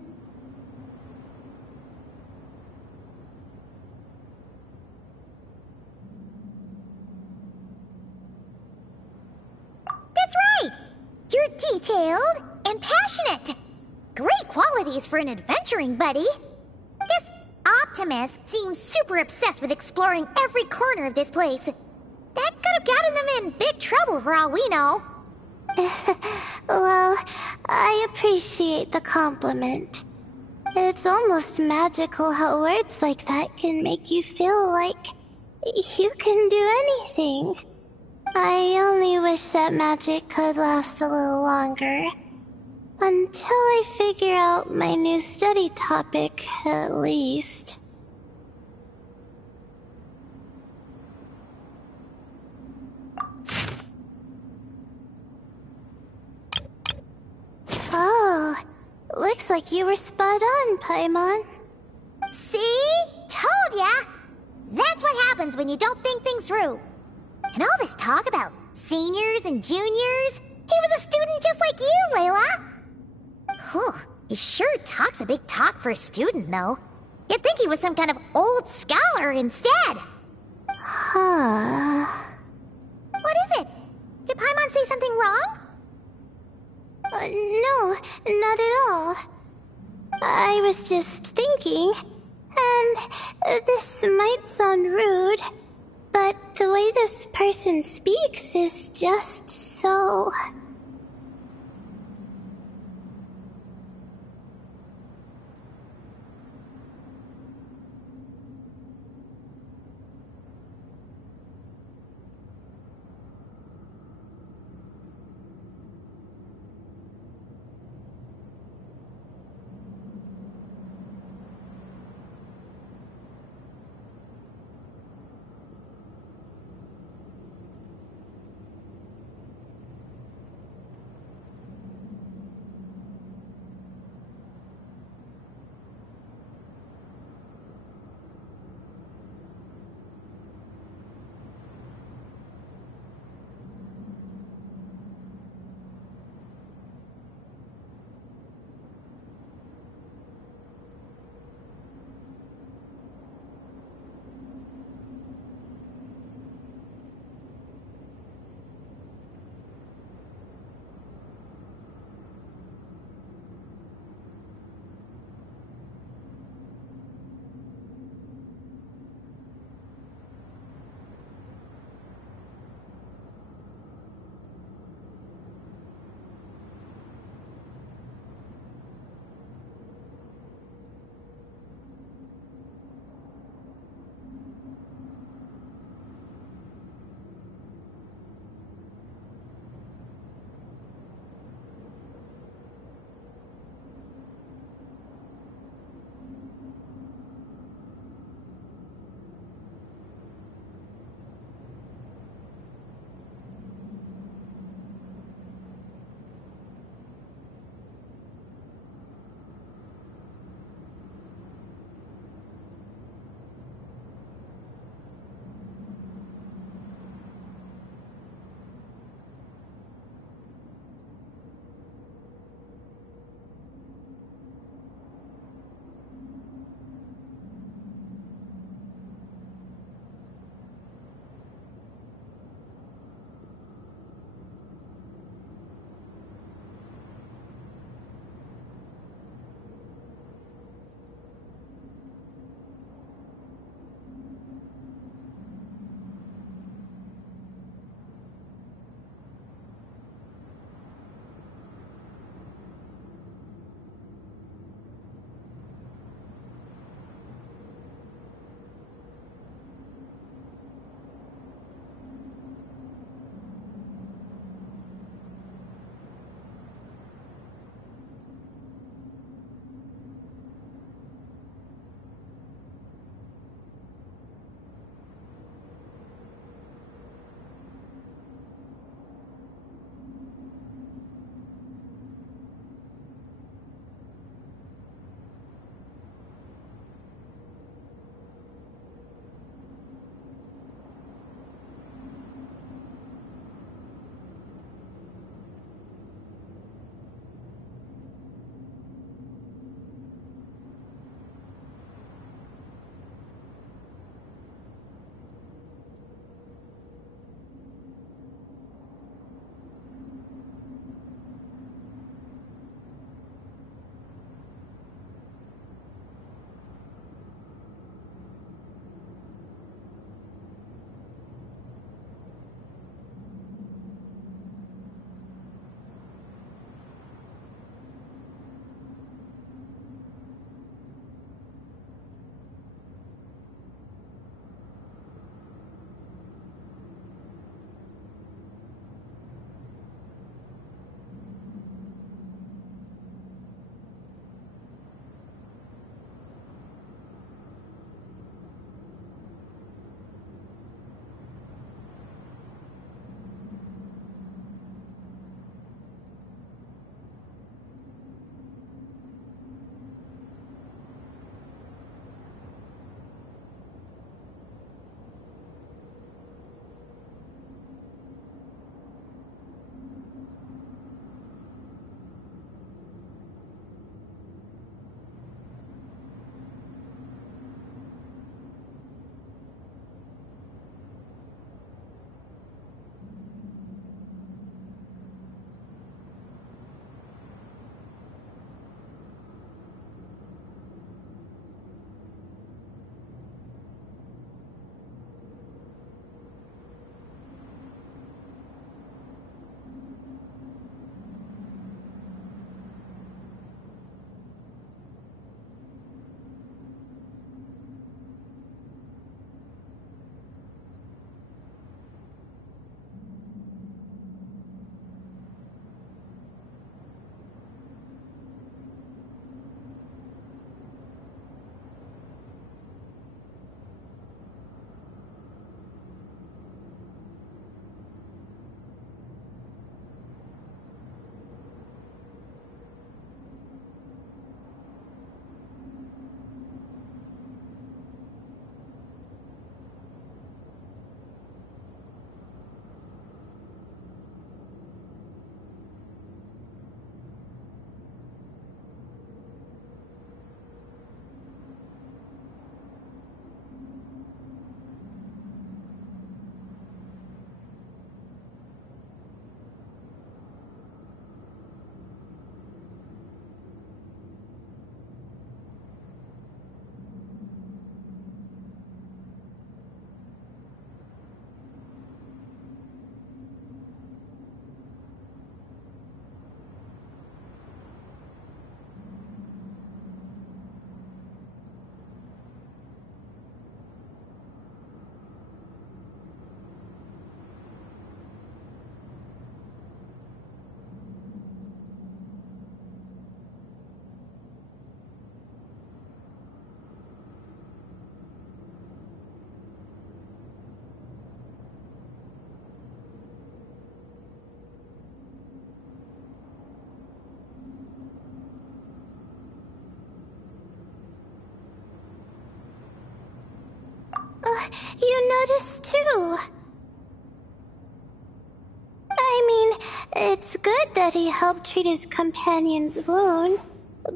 That's right! You're detailed and passionate. Great qualities for an adventuring buddy. This optimist seems super obsessed with exploring every corner of this place. That could have gotten them in big trouble for all we know. Well, I appreciate the compliment. It's almost magical how words like that can make you feel like You can do anything. I only wish that magic could last a little longer. Until I figure out my new study topic, at least. Oh, looks like you were spot on, Paimon. See? Told ya! That's what happens when you don't think things through. And all this talk about seniors and juniors, he was a student just like you, Layla. Whew, he sure talks a big talk for a student, though. You'd think he was some kind of old scholar instead. Huh. What is it? Did Paimon say something wrong? No, not at all. I was just thinking, and this might sound rude, but the way this person speaks is just so... you noticed too. I mean, it's good that he helped treat his companion's wound,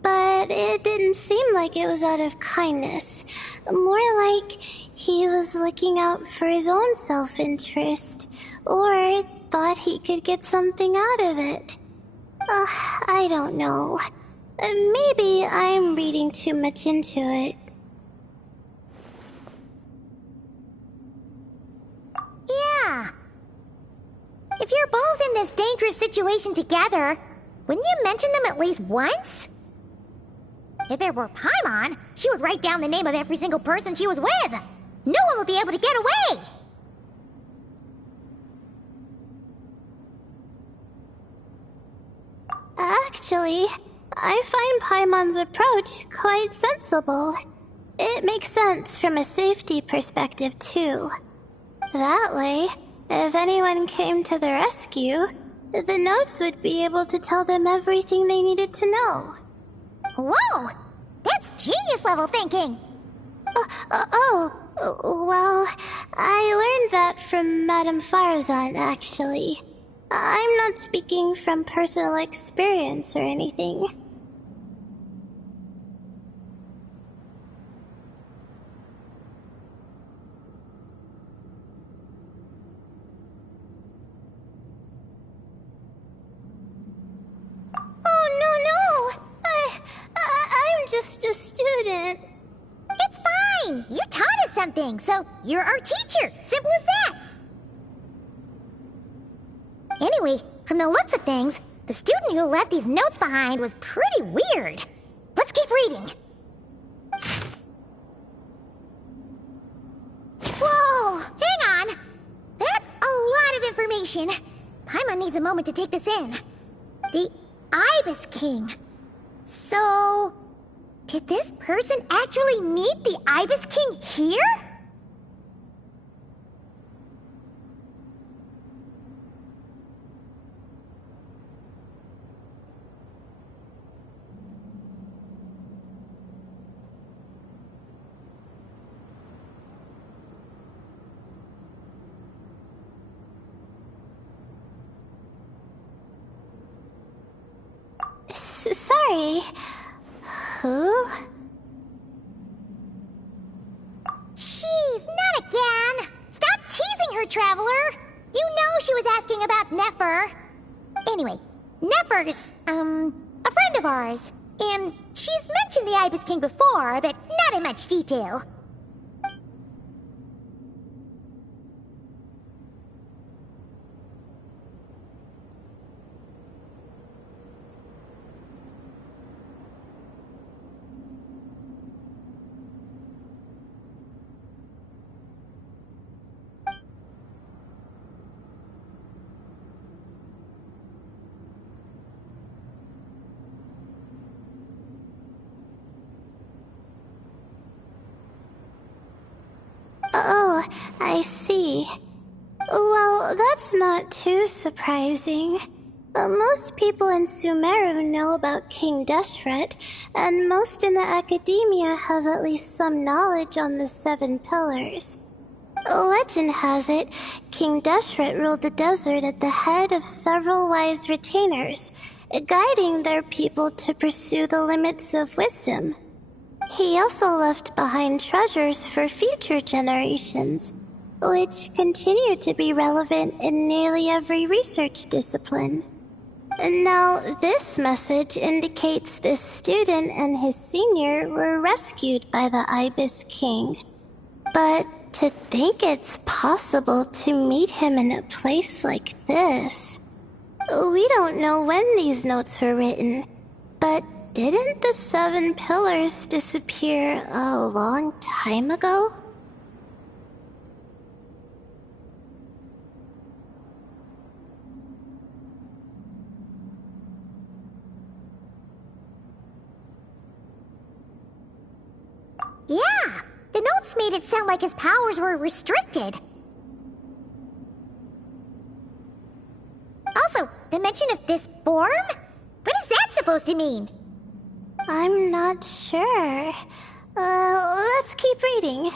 but it didn't seem like it was out of kindness. More like he was looking out for his own self-interest, or thought he could get something out of it. I don't know. Maybe I'm reading too much into it. Yeah. If you're both in this dangerous situation together, wouldn't you mention them at least once? If it were Paimon, she would write down the name of every single person she was with. No one would be able to get away. Actually, I find Paimon's approach quite sensible. It makes sense from a safety perspective, too. That way, if anyone came to the rescue, the notes would be able to tell them everything they needed to know. Whoa! That's genius-level thinking! Well, I learned that from Madame Farzan, actually. I'm not speaking from personal experience or anything. Oh, no! I'm just a student. It's fine! You taught us something, so you're our teacher. Simple as that. Anyway, from the looks of things, the student who left these notes behind was pretty weird. Let's keep reading. Whoa! Hang on! That's a lot of information. Paimon needs a moment to take this in. The Ibis King. So, did this person actually meet the Ibis King here? Sorry. Who? Jeez, not again! Stop teasing her, Traveler! You know she was asking about Nefer. Anyway, Nefer's, a friend of ours. And she's mentioned the Ibis King before, but not in much detail. Oh, I see. Well, that's not too surprising. Most people in Sumeru know about King Deshret, and most in the academia have at least some knowledge on the Seven Pillars. Legend has it, King Deshret ruled the desert at the head of several wise retainers, guiding their people to pursue the limits of wisdom. He also left behind treasures for future generations, which continue to be relevant in nearly every research discipline. Now, this message indicates this student and his senior were rescued by the Ibis King. But to think it's possible to meet him in a place like this... We don't know when these notes were written, but didn't the Seven Pillars disappear a long time ago? Yeah, the notes made it sound like his powers were restricted. Also, the mention of this form? What is that supposed to mean? I'm not sure. Let's keep reading.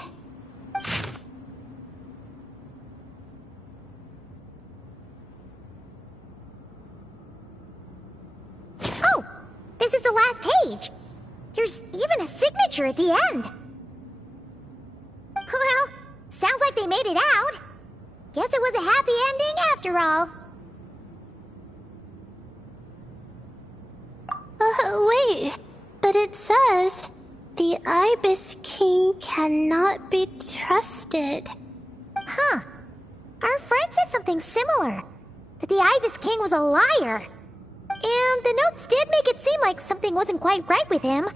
page. There's even a signature at the end. Well, sounds like they made it out. Guess it was a happy ending after all. Wait. But it says, the Ibis King cannot be trusted. Huh. Our friend said something similar. That the Ibis King was a liar. And the notes did make it seem like something wasn't quite right with him.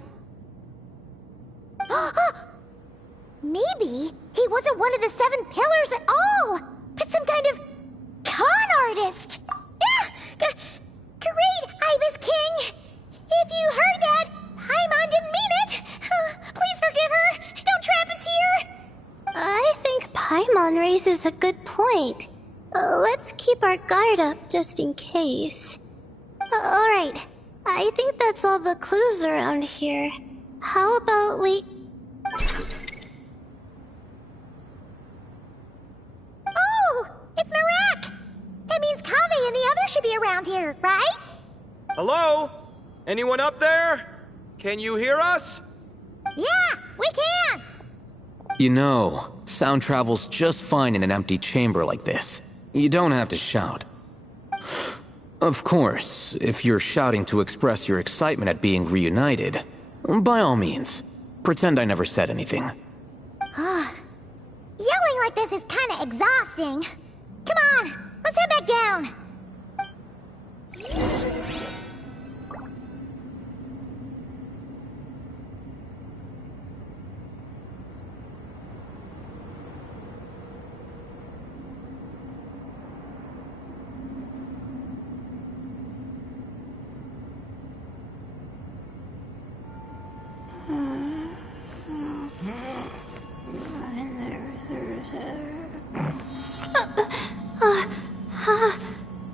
Maybe he wasn't one of the 7 pillars at all, but some kind of con artist. Great, Ibis King! If you heard that, Paimon didn't mean it. Please forgive her. Don't trap us here. I think Paimon raises a good point. Let's keep our guard up just in case. Alright, I think that's all the clues around here. How about we... Oh, it's Narak! That means Kaveh and the others should be around here, right? Hello? Anyone up there? Can you hear us? Yeah, we can! You know, sound travels just fine in an empty chamber like this. You don't have to shout. Of course, if you're shouting to express your excitement at being reunited, by all means, pretend I never said anything. Yelling like this is kinda exhausting. Come on, let's head back down.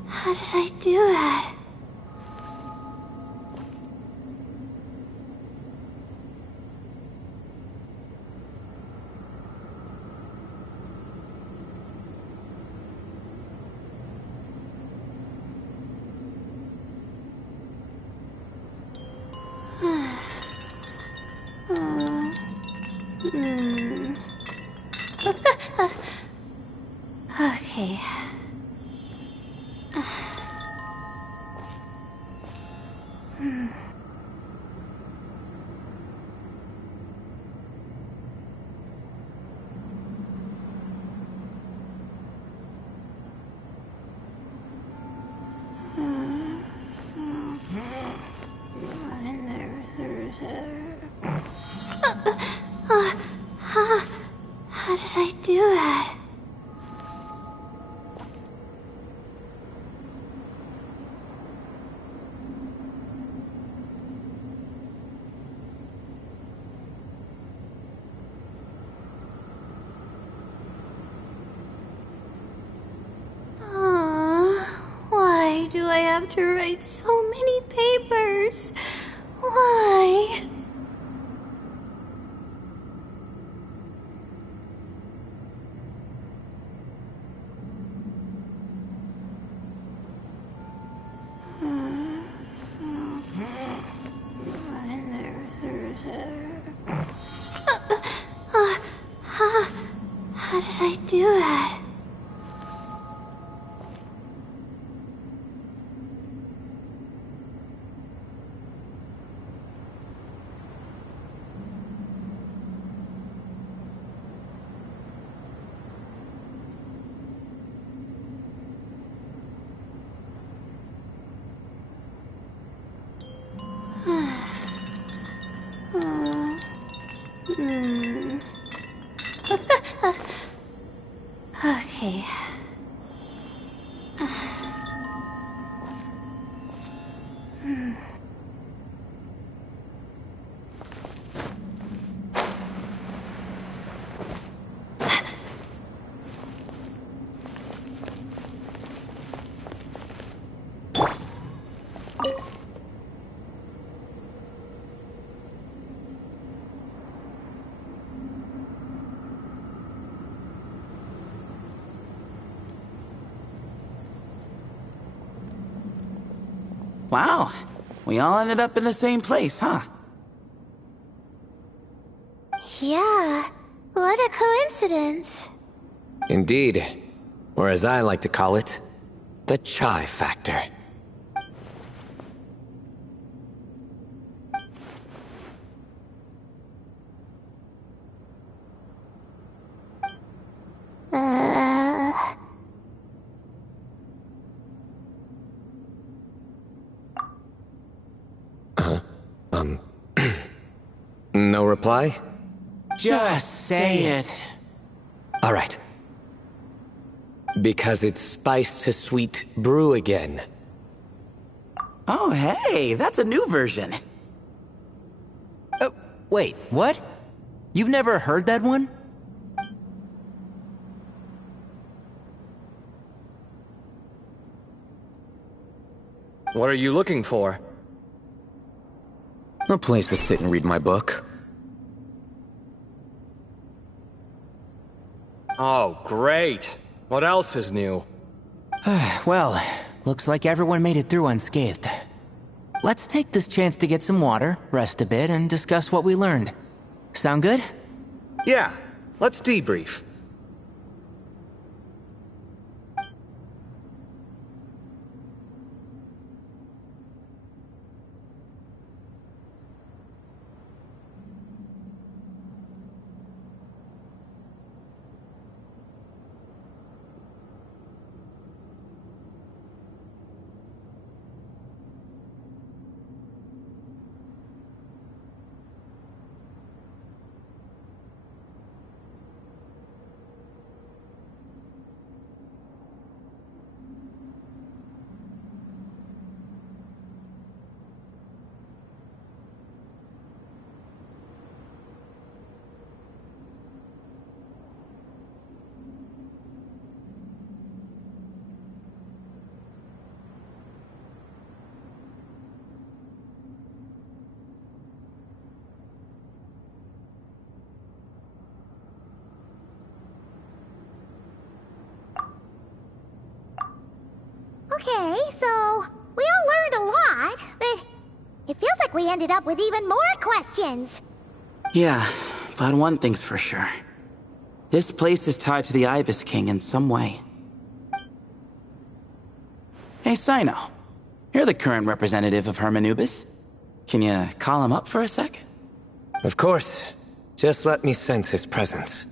How did I do that? Okay. How did I do that? Why do I have to write so many papers? Why? How did I do that? Okay. Wow, we all ended up in the same place, huh? Yeah, what a coincidence. Indeed. Or as I like to call it, the chai factor. No reply? Just say it. All right. Because it's spice to sweet brew again. Oh, hey, that's a new version. Oh, wait, what? You've never heard that one? What are you looking for? A place to sit and read my book. Oh, great. What else is new? Well, looks like everyone made it through unscathed. Let's take this chance to get some water, rest a bit, and discuss what we learned. Sound good? Yeah, let's debrief. Okay, so we all learned a lot, but it feels like we ended up with even more questions. Yeah, but one thing's for sure. This place is tied to the Ibis King in some way. Hey, Sino. You're the current representative of Hermanubis. Can you call him up for a sec? Of course. Just let me sense his presence.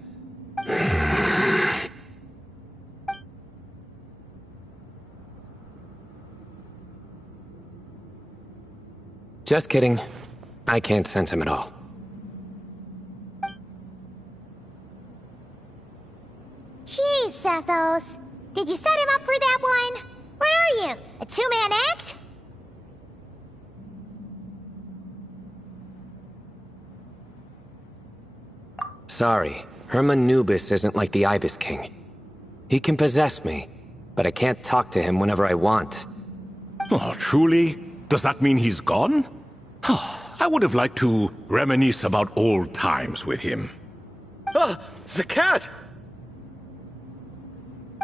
Just kidding. I can't sense him at all. Jeez, Sethos. Did you set him up for that one? What are you, a two-man act? Sorry, Hermanubis isn't like the Ibis King. He can possess me, but I can't talk to him whenever I want. Oh, truly? Does that mean he's gone? Oh, I would have liked to reminisce about old times with him. Ah, the cat!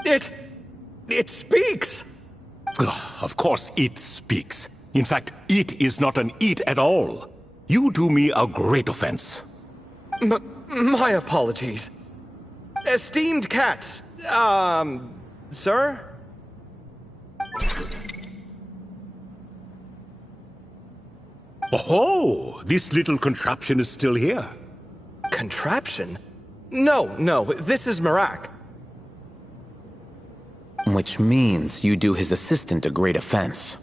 It speaks! Of course it speaks. In fact, it is not an it at all. You do me a great offense. My apologies. Esteemed cats, sir? Oh, this little contraption is still here. Contraption? No, this is Marak. Which means you do his assistant a great offense.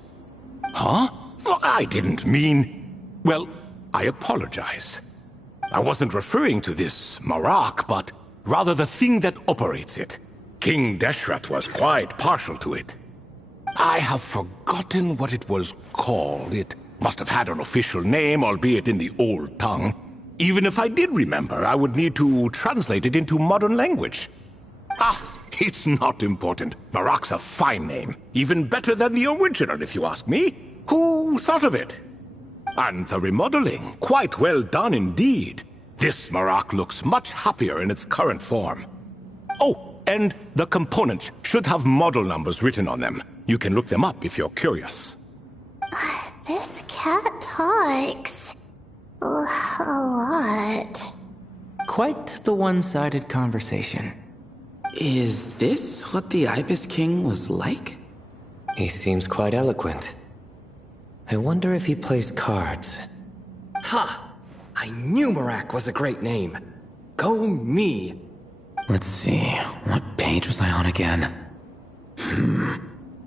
Huh? Well, I didn't mean... Well, I apologize. I wasn't referring to this Marak, but rather the thing that operates it. King Deshret was quite partial to it. I have forgotten what it was called. It must have had an official name, albeit in the old tongue. Even if I did remember, I would need to translate it into modern language. It's not important. Marak's a fine name. Even better than the original, if you ask me. Who thought of it? And the remodeling, quite well done indeed. This Marak looks much happier in its current form. Oh, and the components should have model numbers written on them. You can look them up if you're curious. This cat talks. A lot. Quite the one-sided conversation. Is this what the Ibis King was like? He seems quite eloquent. I wonder if he plays cards. Ha! I knew Marak was a great name. Go me! Let's see, what page was I on again?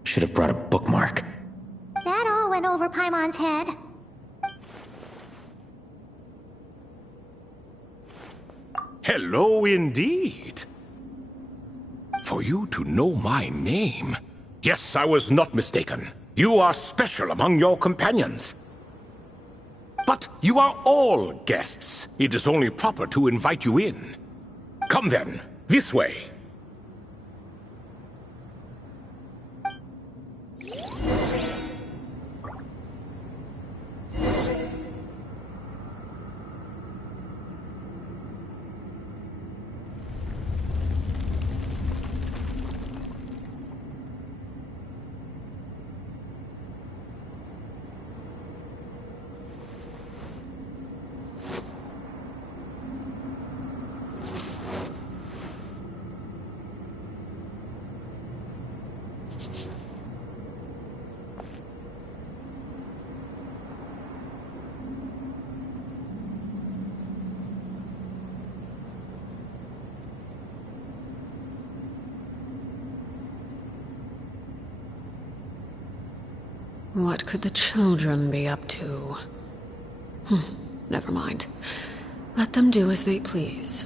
Should have brought a bookmark. That all went over Paimon's head. Hello indeed. For you to know my name. Yes, I was not mistaken. You are special among your companions. But you are all guests. It is only proper to invite you in. Come then, this way. What could the children be up to? Never mind. Let them do as they please.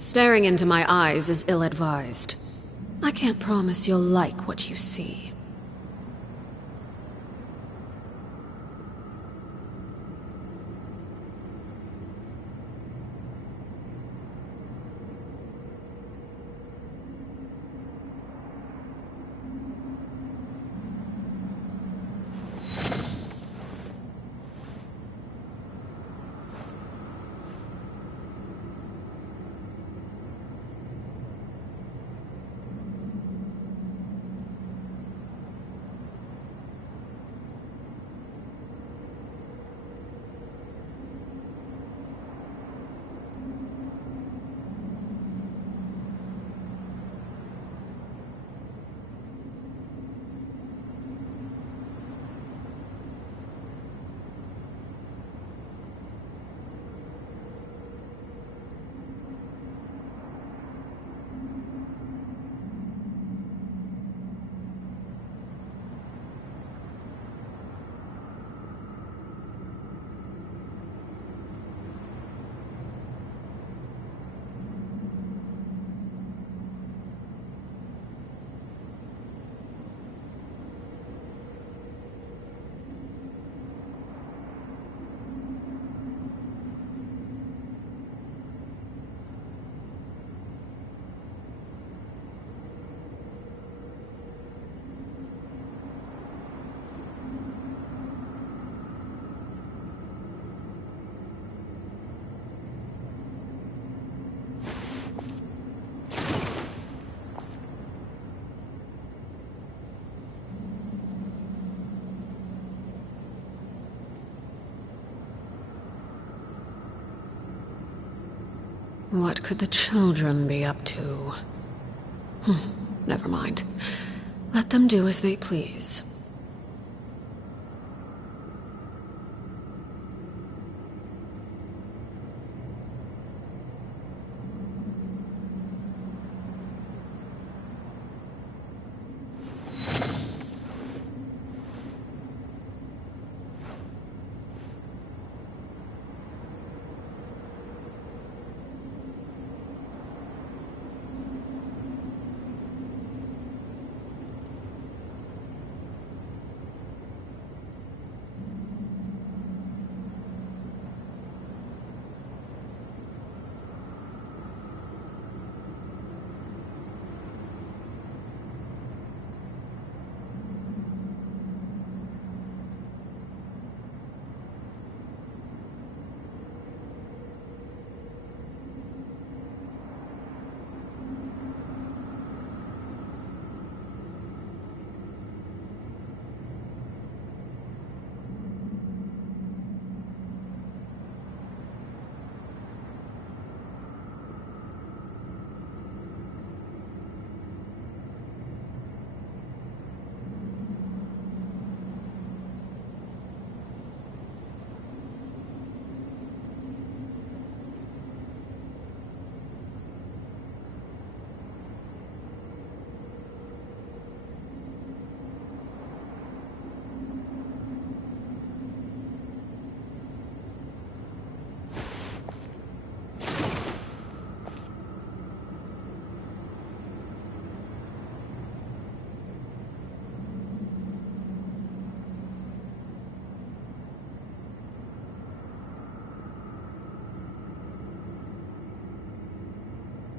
Staring into my eyes is ill-advised. I can't promise you'll like what you see. What could the children be up to? Never mind. Let them do as they please.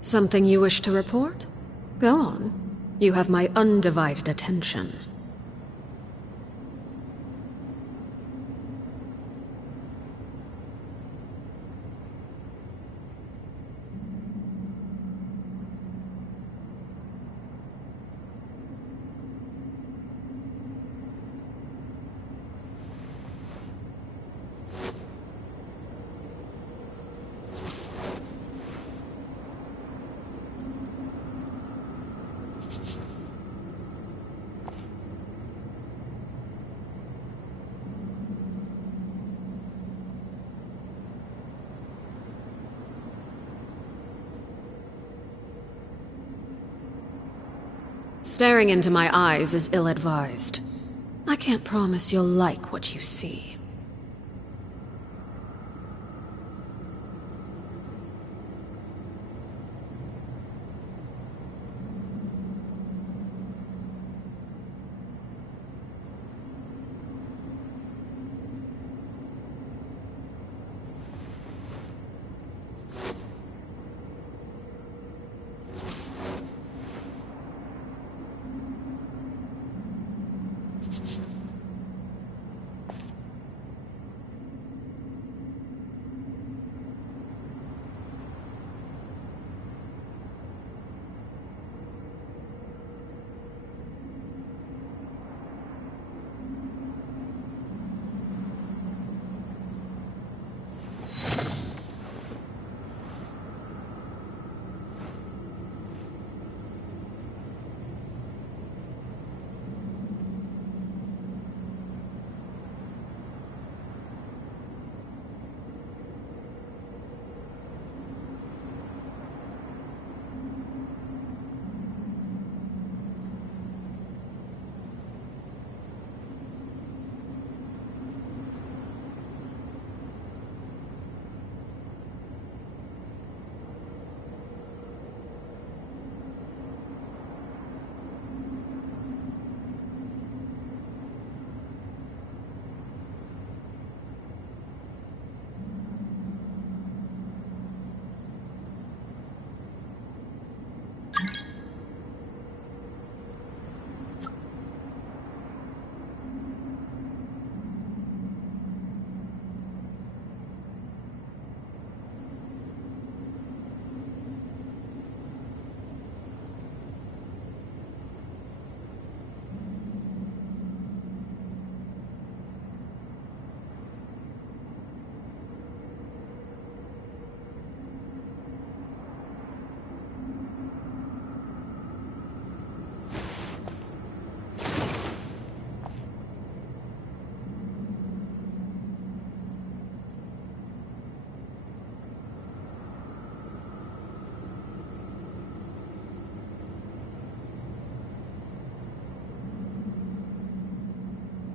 Something you wish to report? Go on. You have my undivided attention. Staring into my eyes is ill-advised. I can't promise you'll like what you see.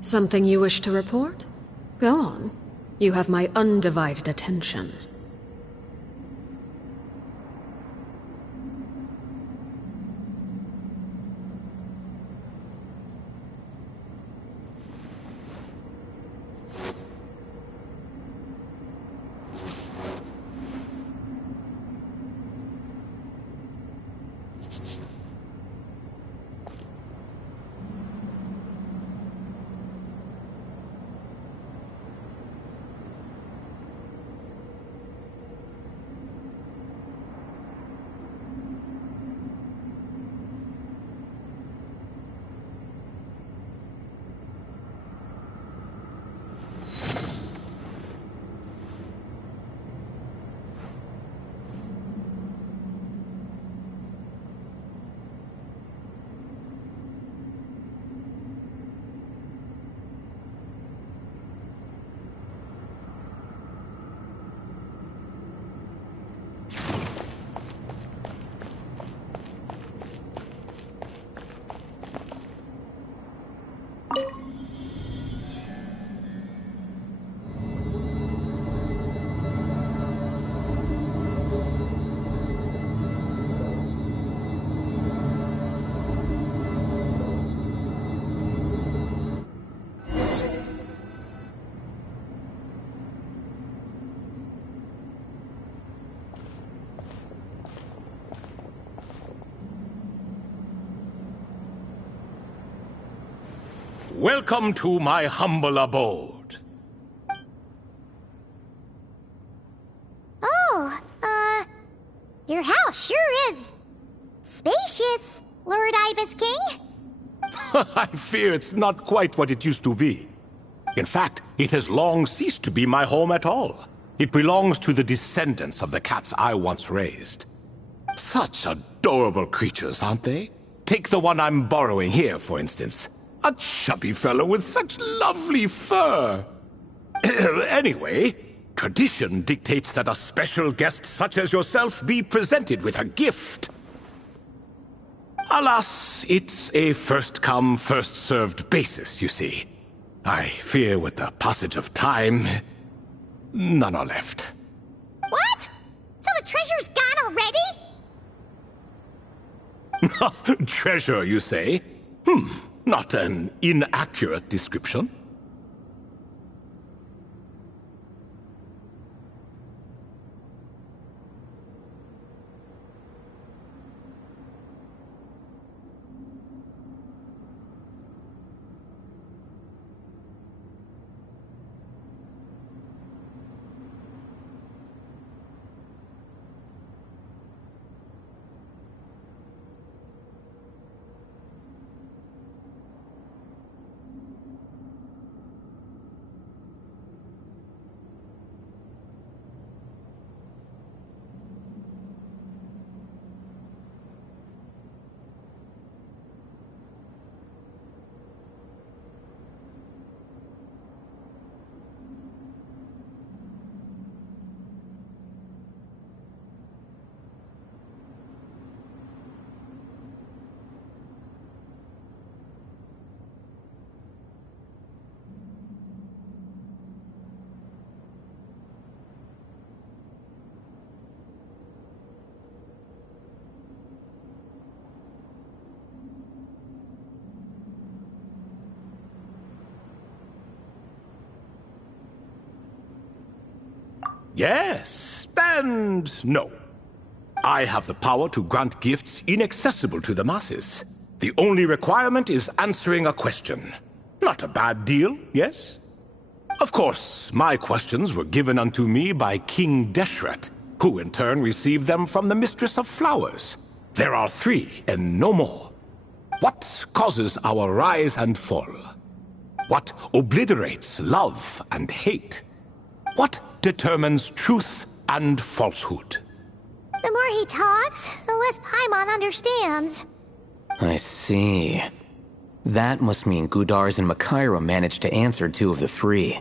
Something you wish to report? Go on. You have my undivided attention. welcome to my humble abode. Oh, your house sure is spacious, Lord Ibis King. I fear it's not quite what it used to be. In fact, it has long ceased to be my home at all. It belongs to the descendants of the cats I once raised. Such adorable creatures, aren't they? Take the one I'm borrowing here, for instance. A chubby fellow with such lovely fur. Anyway, tradition dictates that a special guest such as yourself be presented with a gift. Alas, it's a first-come, first-served basis, you see. I fear with the passage of time, none are left. What? So the treasure's gone already? Treasure, you say? Not an inaccurate description. Yes, and no. I have the power to grant gifts inaccessible to the masses. The only requirement is answering a question. Not a bad deal, yes? Of course, my questions were given unto me by King Deshret, who in turn received them from the Mistress of Flowers. There are 3, and no more. What causes our rise and fall? What obliterates love and hate? What determines truth and falsehood? The more he talks, the less Paimon understands. I see. That must mean Gudars and Makaira managed to answer 2 of the 3.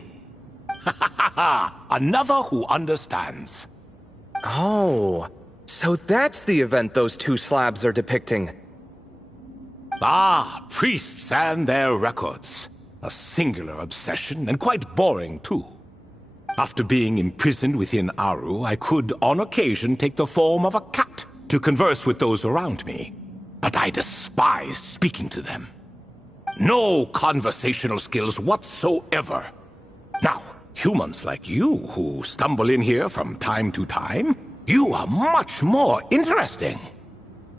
Another who understands. Oh, so that's the event those 2 slabs are depicting. Ah, priests and their records. A singular obsession, and quite boring too. After being imprisoned within Aru, I could, on occasion, take the form of a cat to converse with those around me. But I despised speaking to them. No conversational skills whatsoever. Now, humans like you who stumble in here from time to time, you are much more interesting.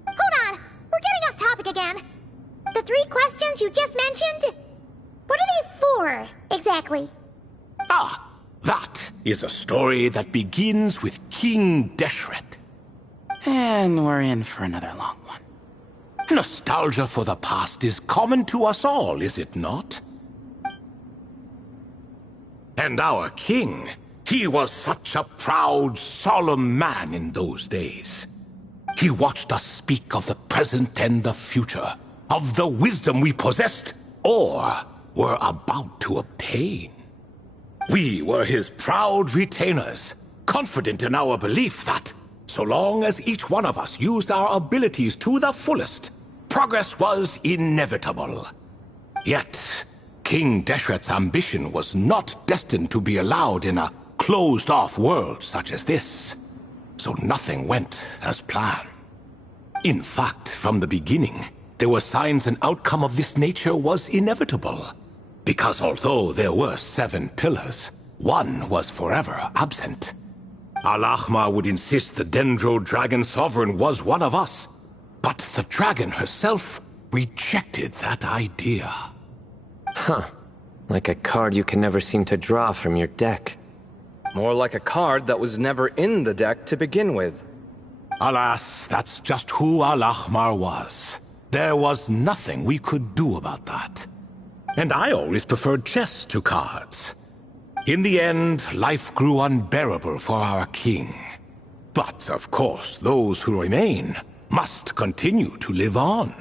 Hold on! We're getting off topic again. The 3 questions you just mentioned? What are they for, exactly? Ah, that is a story that begins with King Deshret. And we're in for another long one. Nostalgia for the past is common to us all, is it not? And our king, he was such a proud, solemn man in those days. He watched us speak of the present and the future, of the wisdom we possessed or were about to obtain. We were his proud retainers, confident in our belief that, so long as each one of us used our abilities to the fullest, progress was inevitable. Yet, King Deshret's ambition was not destined to be allowed in a closed-off world such as this. So nothing went as planned. In fact, from the beginning, there were signs an outcome of this nature was inevitable. Because although there were 7 pillars, one was forever absent. Al-Ahmar would insist the Dendro Dragon Sovereign was one of us, but the dragon herself rejected that idea. Huh. Like a card you can never seem to draw from your deck. More like a card that was never in the deck to begin with. Alas, that's just who Al-Ahmar was. There was nothing we could do about that. And I always preferred chess to cards. In the end, life grew unbearable for our king. But, of course, those who remain must continue to live on.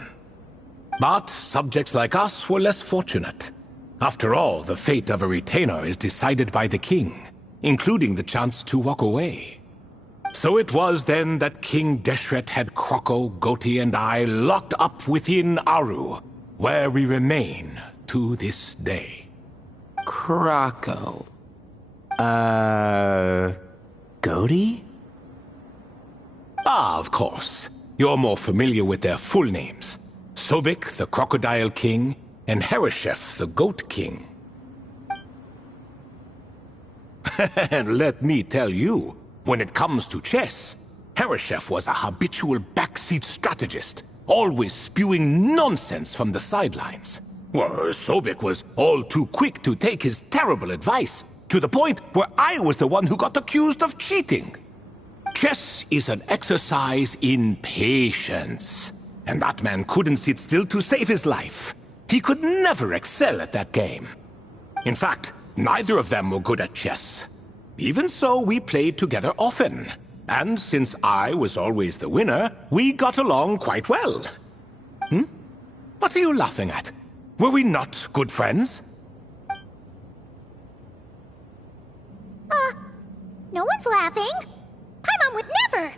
But subjects like us were less fortunate. After all, the fate of a retainer is decided by the king, including the chance to walk away. So it was then that King Deshret had Kroko, Goti, and I locked up within Aru, where we remain to this day. Kroko. Goti? Ah, of course. You're more familiar with their full names. Sobek, the Crocodile King, and Hereshef, the Goat King. And let me tell you, when it comes to chess, Hereshef was a habitual backseat strategist, always spewing nonsense from the sidelines. Well, Sobek was all too quick to take his terrible advice, to the point where I was the one who got accused of cheating. Chess is an exercise in patience, and that man couldn't sit still to save his life. He could never excel at that game. In fact, neither of them were good at chess. Even so, we played together often, and since I was always the winner, we got along quite well. What are you laughing at? Were we not good friends? No one's laughing. Paimon would never.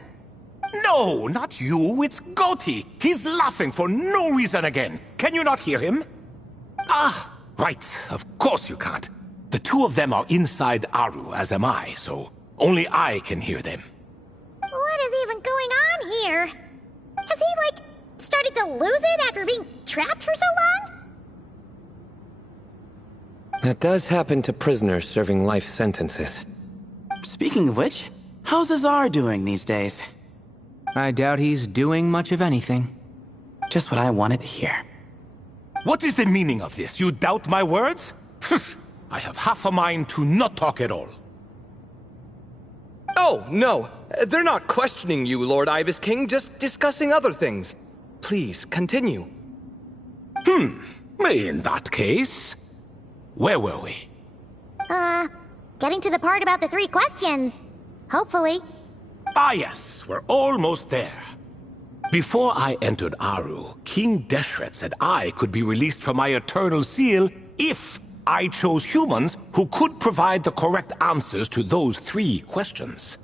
No, not you. It's Goti. He's laughing for no reason again. Can you not hear him? Ah, right. Of course you can't. The two of them are inside Aru, as am I, so only I can hear them. What is even going on here? Has he, started to lose it after being trapped for so long? That does happen to prisoners serving life sentences. Speaking of which, how's Azar doing these days? I doubt he's doing much of anything. Just what I wanted to hear. What is the meaning of this? You doubt my words? I have half a mind to not talk at all. Oh, no. They're not questioning you, Lord Ibis King, just discussing other things. Please, continue. In that case, where were we? Getting to the part about the 3 questions. Hopefully. Ah yes, we're almost there. Before I entered Aru, King Deshret said I could be released from my eternal seal if I chose humans who could provide the correct answers to those 3 questions.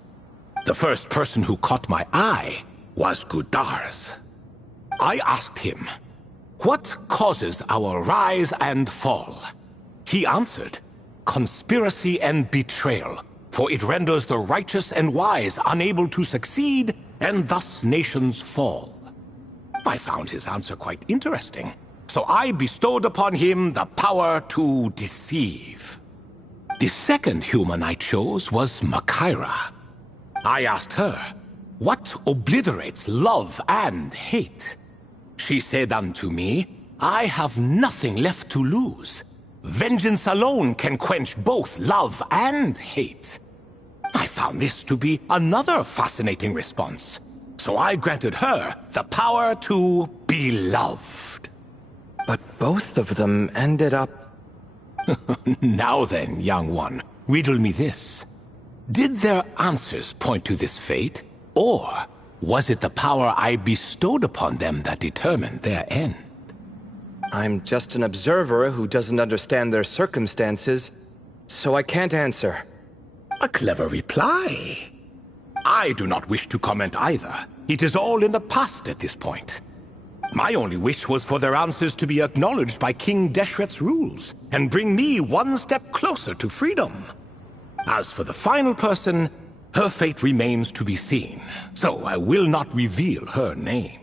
The first person who caught my eye was Gudars. I asked him, what causes our rise and fall? He answered, conspiracy and betrayal, for it renders the righteous and wise unable to succeed, and thus nations fall. I found his answer quite interesting, so I bestowed upon him the power to deceive. The second human I chose was Makaira. I asked her, what obliterates love and hate? She said unto me, I have nothing left to lose. Vengeance alone can quench both love and hate. I found this to be another fascinating response, so I granted her the power to be loved. But both of them ended up... Now then, young one, riddle me this. Did their answers point to this fate, or was it the power I bestowed upon them that determined their end? I'm just an observer who doesn't understand their circumstances, so I can't answer. A clever reply. I do not wish to comment either. It is all in the past at this point. My only wish was for their answers to be acknowledged by King Deshret's rules, and bring me one step closer to freedom. As for the final person, her fate remains to be seen, so I will not reveal her name.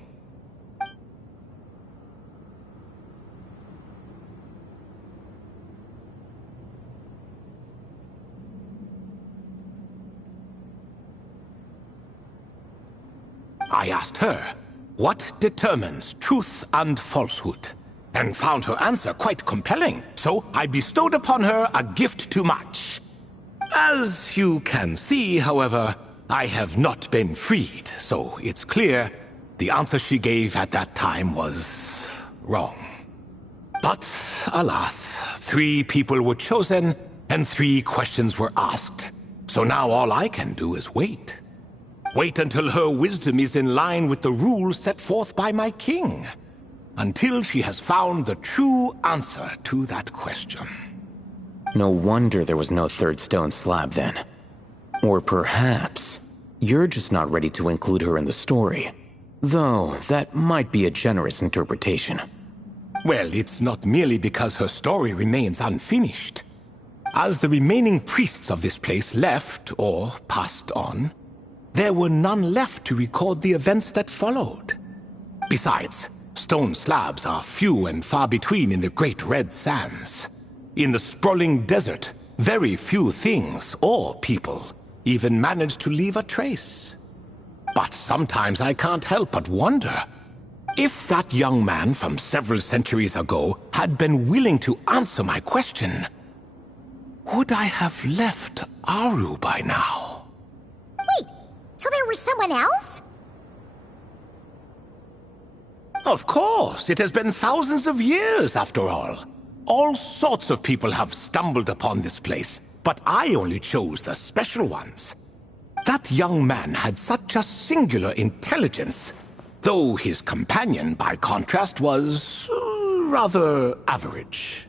I asked her, what determines truth and falsehood? and found her answer quite compelling, so I bestowed upon her a gift to match. As you can see, however, I have not been freed, so it's clear the answer she gave at that time was wrong. But, alas, 3 people were chosen, and 3 questions were asked. So now all I can do is wait. Wait until her wisdom is in line with the rules set forth by my king. Until she has found the true answer to that question. No wonder there was no third stone slab then. Or perhaps you're just not ready to include her in the story. Though, that might be a generous interpretation. Well, it's not merely because her story remains unfinished. As the remaining priests of this place left, or passed on, there were none left to record the events that followed. Besides, stone slabs are few and far between in the Great Red Sands. In the sprawling desert, very few things or people even manage to leave a trace. But sometimes I can't help but wonder, if that young man from several centuries ago had been willing to answer my question, would I have left Aru by now? Wait, so there was someone else? Of course, it has been thousands of years after all. All sorts of people have stumbled upon this place, but I only chose the special ones. That young man had such a singular intelligence, though his companion, by contrast, was rather average.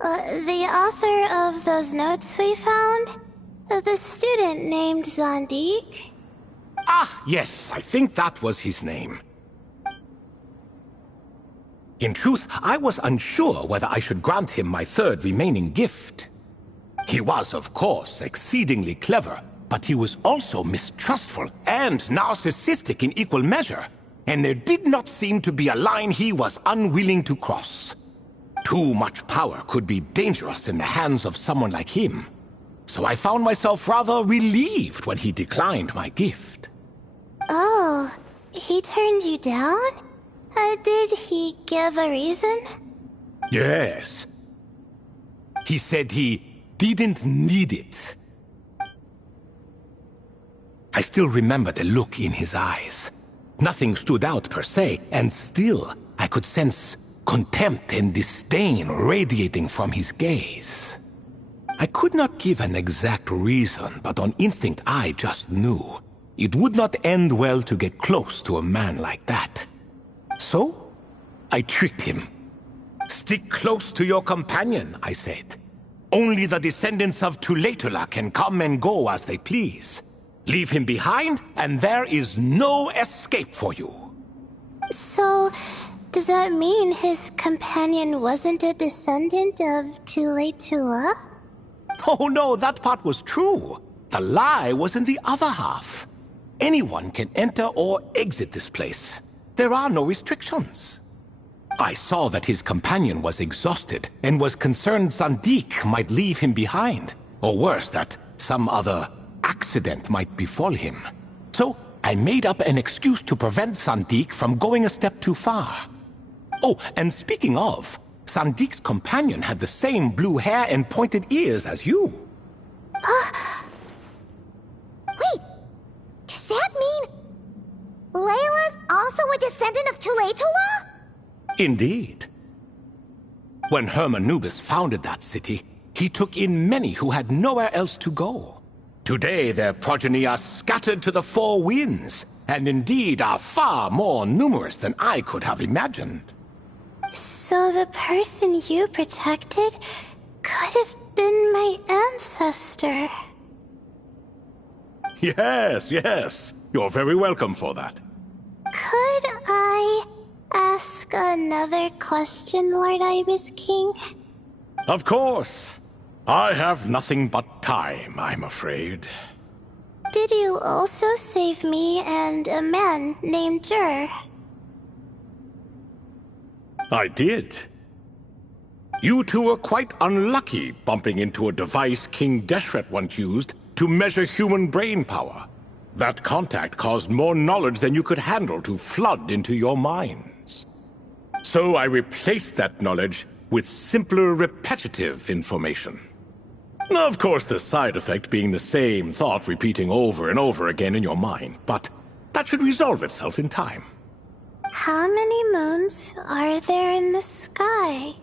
The author of those notes we found? The student named Zandik? Ah, yes, I think that was his name. In truth, I was unsure whether I should grant him my third remaining gift. He was, of course, exceedingly clever, but he was also mistrustful and narcissistic in equal measure, and there did not seem to be a line he was unwilling to cross. Too much power could be dangerous in the hands of someone like him, so I found myself rather relieved when he declined my gift. Oh, he turned you down? Did he give a reason? Yes. He said he didn't need it. I still remember the look in his eyes. Nothing stood out per se, and still I could sense contempt and disdain radiating from his gaze. I could not give an exact reason, but on instinct I just knew it would not end well to get close to a man like that. So, I tricked him. Stick close to your companion, I said. Only the descendants of Tulatula can come and go as they please. Leave him behind, and there is no escape for you. So, does that mean his companion wasn't a descendant of Tulatula? Oh no, that part was true. The lie was in the other half. Anyone can enter or exit this place. There are no restrictions. I saw that his companion was exhausted and was concerned Zandik might leave him behind, or worse, that some other accident might befall him. So I made up an excuse to prevent Zandik from going a step too far. Oh, and speaking of, Sandik's companion had the same blue hair and pointed ears as you. Wait, does that mean Layla's also a descendant of Tulatula? Indeed. When Hermanubis founded that city, he took in many who had nowhere else to go. Today their progeny are scattered to the 4 winds, and indeed are far more numerous than I could have imagined. So the person you protected could have been my ancestor. Yes. You're very welcome for that. Could I ask another question, Lord Ibis King? Of course. I have nothing but time, I'm afraid. Did you also save me and a man named Jur? I did. You two were quite unlucky bumping into a device King Deshret once used to measure human brain power. That contact caused more knowledge than you could handle to flood into your minds. So I replaced that knowledge with simpler, repetitive information. Of course, the side effect being the same thought repeating over and over again in your mind, but that should resolve itself in time. How many moons are there in the sky?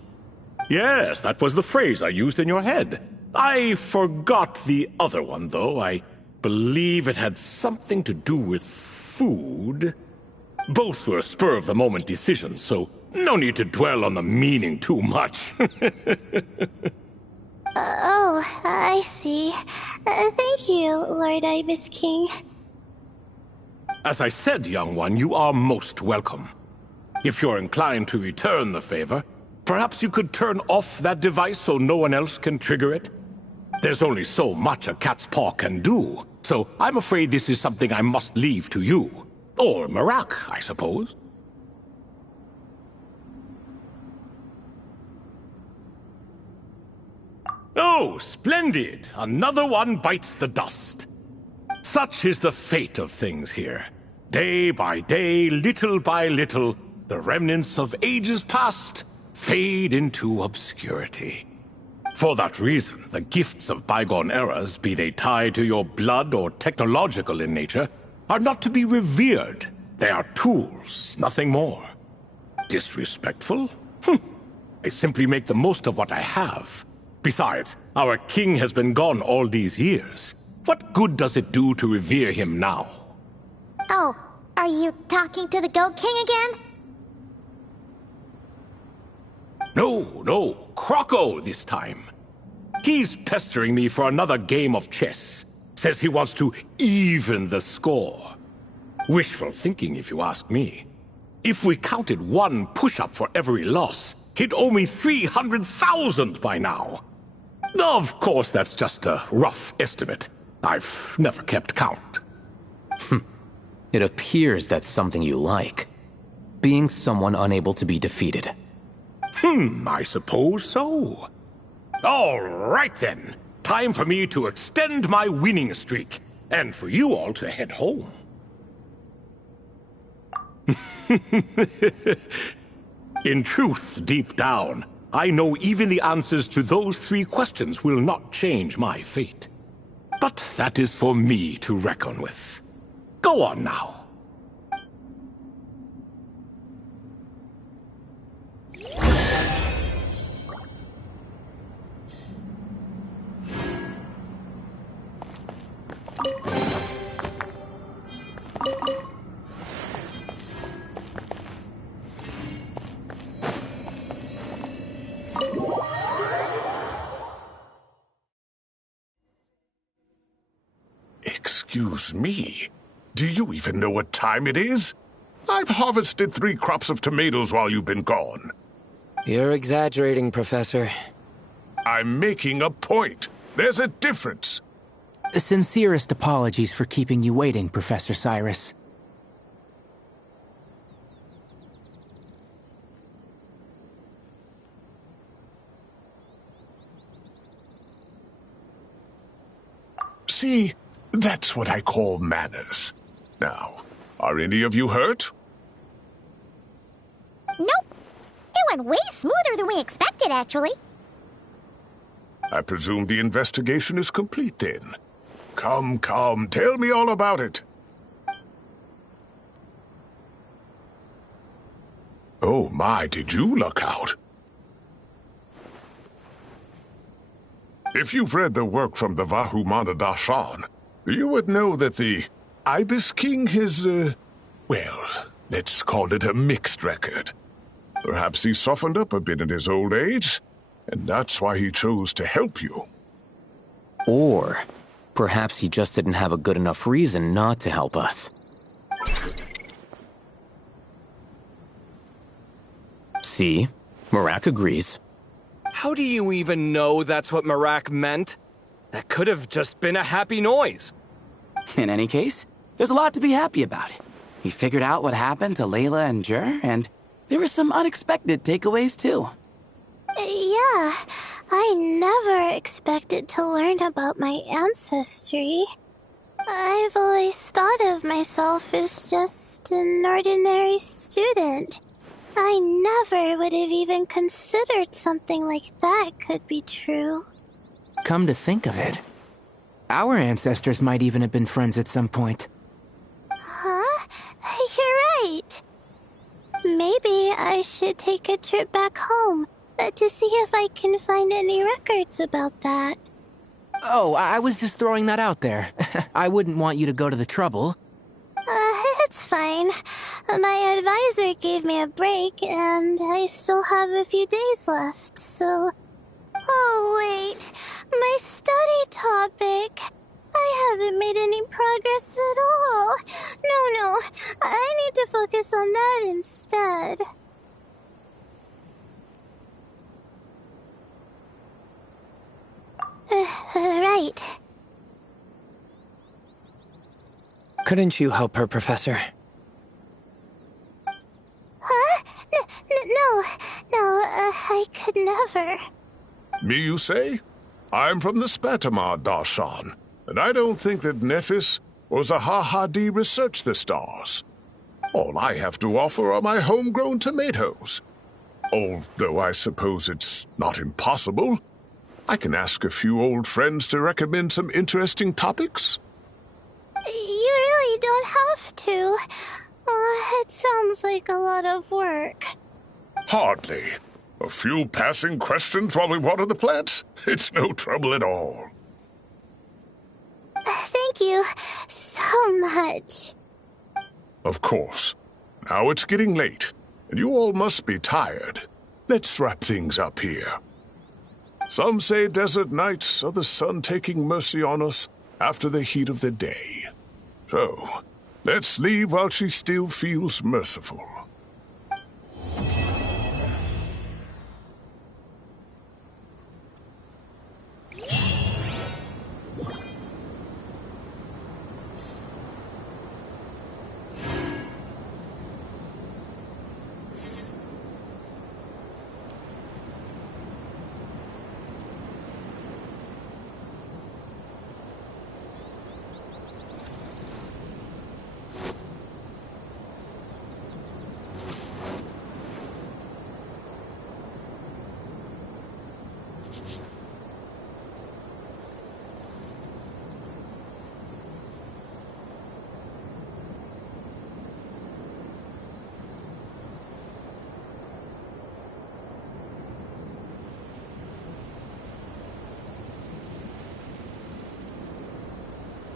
Yes, that was the phrase I used in your head. I forgot the other one, though. I believe it had something to do with food. Both were spur-of-the-moment decisions, so no need to dwell on the meaning too much. Oh, I see. Thank you, Lord Ibis King. As I said, young one, you are most welcome. If you're inclined to return the favor, perhaps you could turn off that device so no one else can trigger it? There's only so much a cat's paw can do, so I'm afraid this is something I must leave to you. Or Marak, I suppose. Oh, splendid! Another one bites the dust. Such is the fate of things here. Day by day, little by little, the remnants of ages past fade into obscurity. For that reason, the gifts of bygone eras, be they tied to your blood or technological in nature, are not to be revered. They are tools, nothing more. Disrespectful? I simply make the most of what I have. Besides, our king has been gone all these years. What good does it do to revere him now? Oh, are you talking to the Goat King again? No, Croco this time. He's pestering me for another game of chess. Says he wants to even the score. Wishful thinking, if you ask me. If we counted one push-up for every loss, he'd owe me 300,000 by now. Of course, that's just a rough estimate. I've never kept count. It appears that's something you like. Being someone unable to be defeated. I suppose so. All right then. Time for me to extend my winning streak, and for you all to head home. In truth, deep down, I know even the answers to those 3 questions will not change my fate. But that is for me to reckon with. Go on now. Excuse me, do you even know what time it is? I've harvested 3 crops of tomatoes while you've been gone. You're exaggerating, Professor. I'm making a point. There's a difference. Sincerest apologies for keeping you waiting, Professor Cyrus. See, that's what I call manners. Now, are any of you hurt? Nope. It went way smoother than we expected, actually. I presume the investigation is complete then. Come, tell me all about it. Oh my, did you luck out? If you've read the work from the Vahumana Dashan, you would know that the Ibis King has, well, let's call it a mixed record. Perhaps he softened up a bit in his old age, and that's why he chose to help you. Or perhaps he just didn't have a good enough reason not to help us. See? Marak agrees. How do you even know that's what Marak meant? That could have just been a happy noise. In any case, there's a lot to be happy about. He figured out what happened to Layla and Jur, and there were some unexpected takeaways too. Yeah, I never expected to learn about my ancestry. I've always thought of myself as just an ordinary student. I never would have even considered something like that could be true. Come to think of it, our ancestors might even have been friends at some point. Huh? You're right. Maybe I should take a trip back home to see if I can find any records about that. Oh, I was just throwing that out there. I wouldn't want you to go to the trouble. It's fine. My advisor gave me a break, and I still have a few days left, so... Oh, wait. My study topic. I haven't made any progress at all. No. I need to focus on that instead. Right. Couldn't you help her, Professor? Huh? No, I could never. Me, you say? I'm from the Spatamar Darshan, and I don't think that Nephis or Zahahadi researched the stars. All I have to offer are my homegrown tomatoes. Although I suppose it's not impossible. I can ask a few old friends to recommend some interesting topics. You really don't have to. It sounds like a lot of work. Hardly. A few passing questions while we water the plants? It's no trouble at all. Thank you so much. Of course. Now it's getting late, and you all must be tired. Let's wrap things up here. Some say desert nights are the sun taking mercy on us after the heat of the day. So, let's leave while she still feels merciful.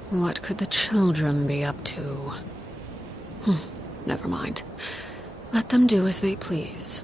What could the children be up to? Never mind. Let them do as they please.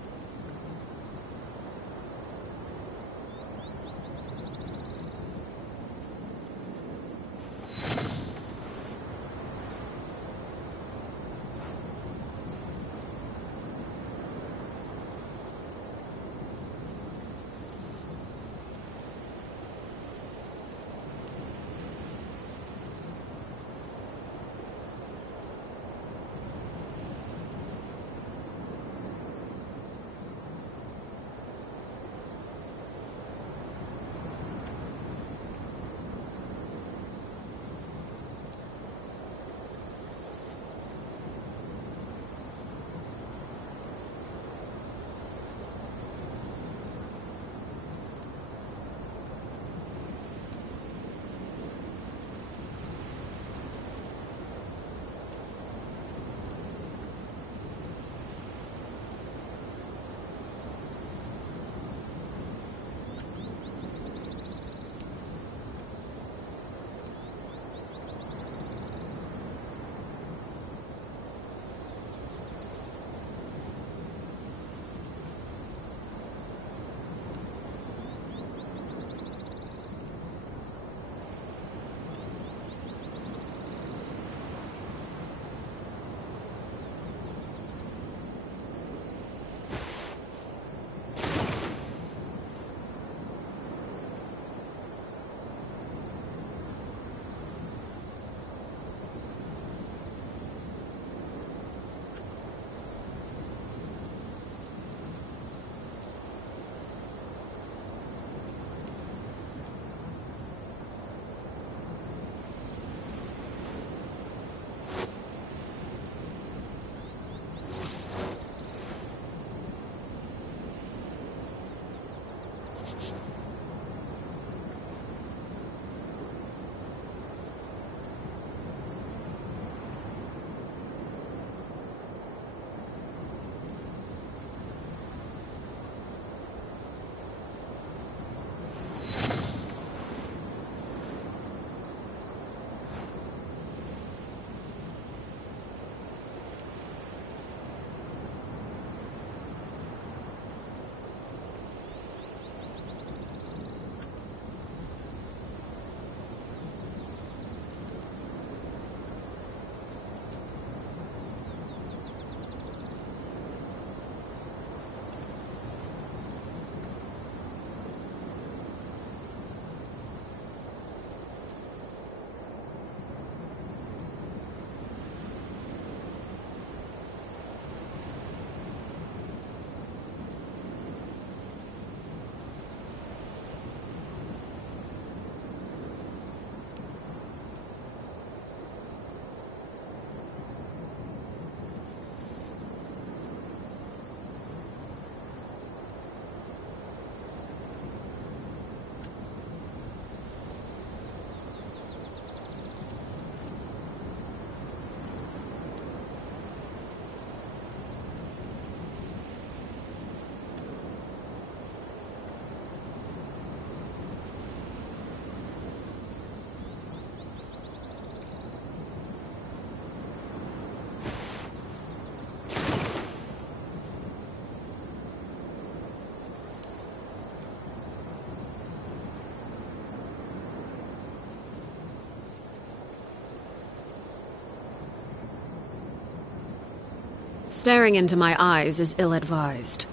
Staring into my eyes is ill-advised.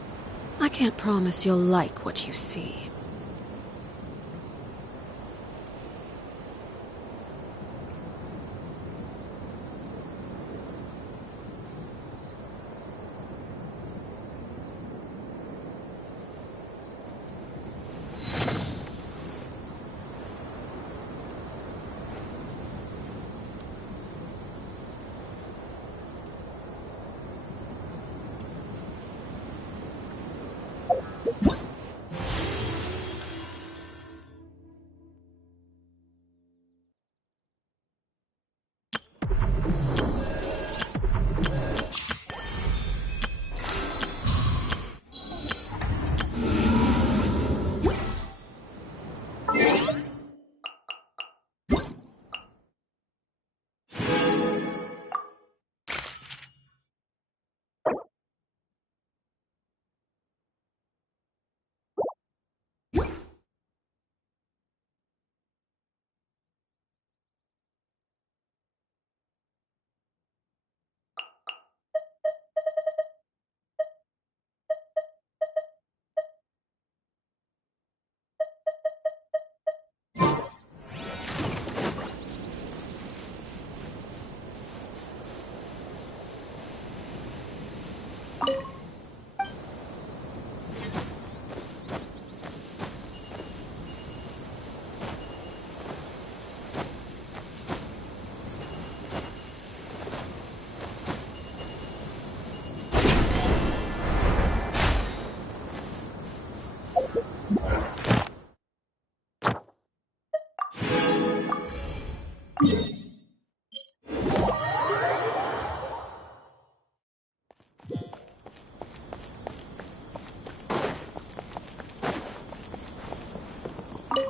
I can't promise you'll like what you see.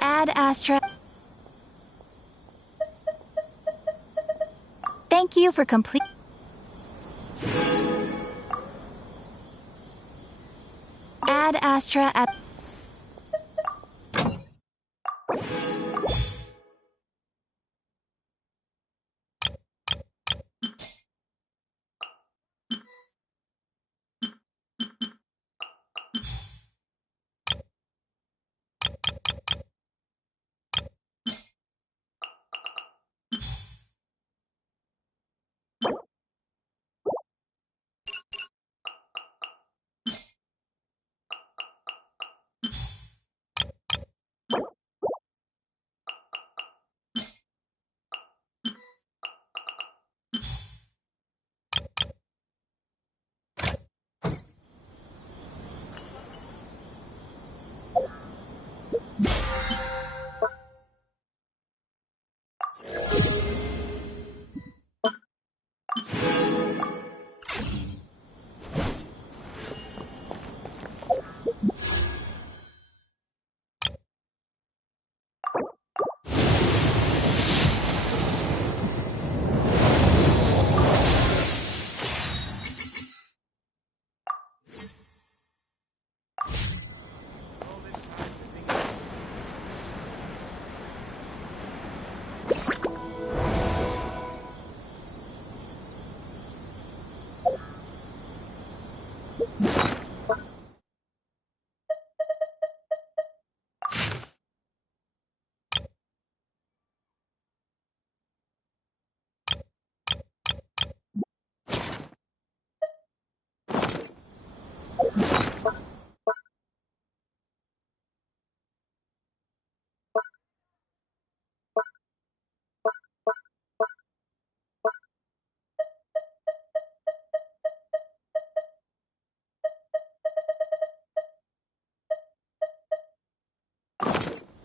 Ad Astra. Thank you for complete. Ad Astra at.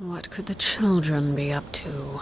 What could the children be up to?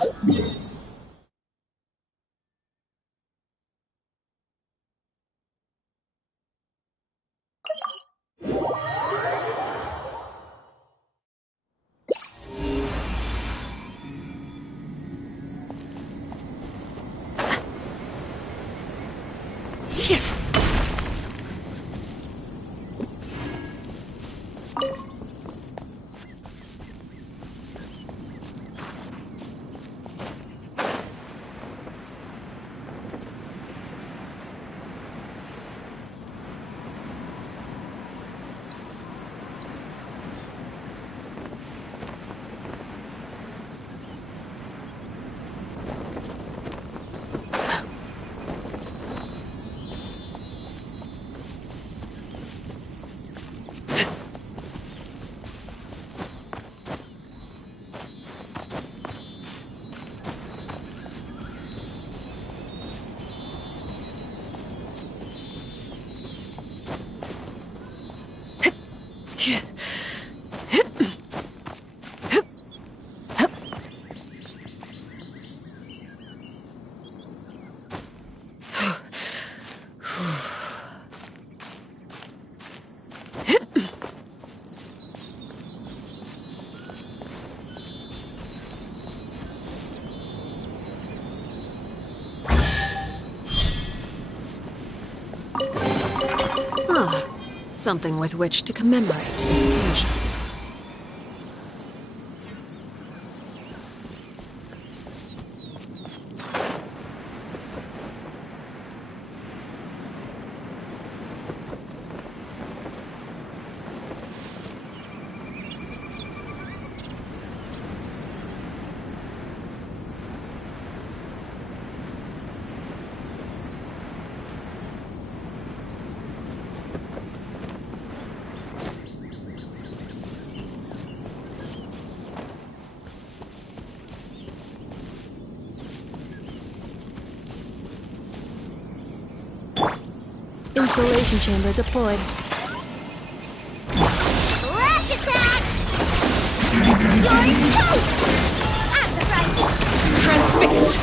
Something with which to commemorate this occasion. Installation chamber deployed. Flash attack! You're toast! At the right! Transfixed!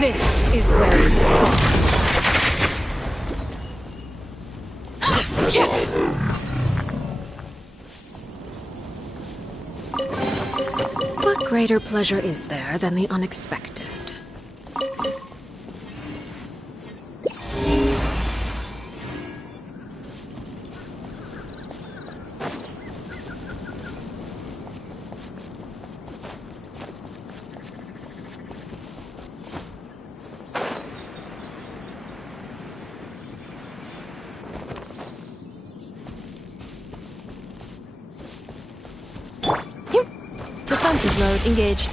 This is where we go. What greater pleasure is there than the unexpected? Defensive mode engaged.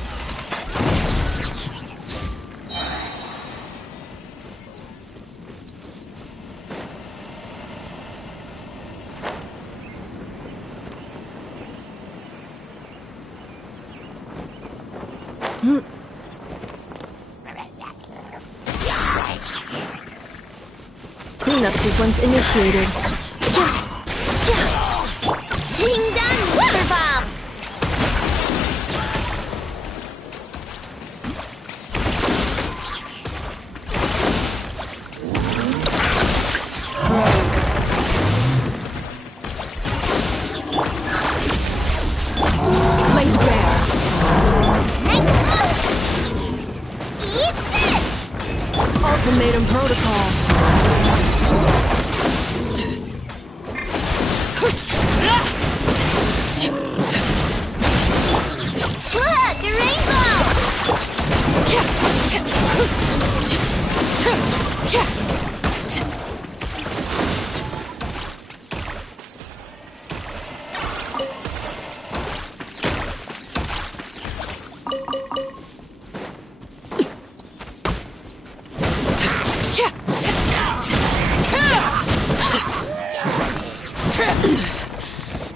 Cleanup sequence initiated. Being done, Weather Bomb! Laid bare. Nice move! Eat this! Ultimatum protocol. Look, a rainbow!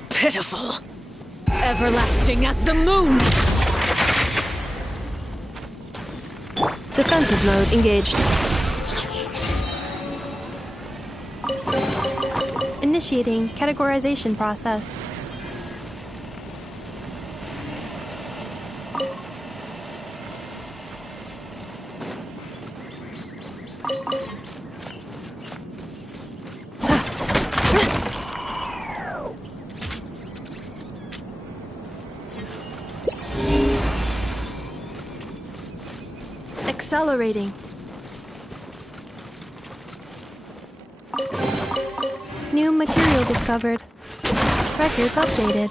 Pitiful. Everlasting as the moon. Defensive mode engaged. Initiating categorization process. Accelerating. New material discovered. Records updated.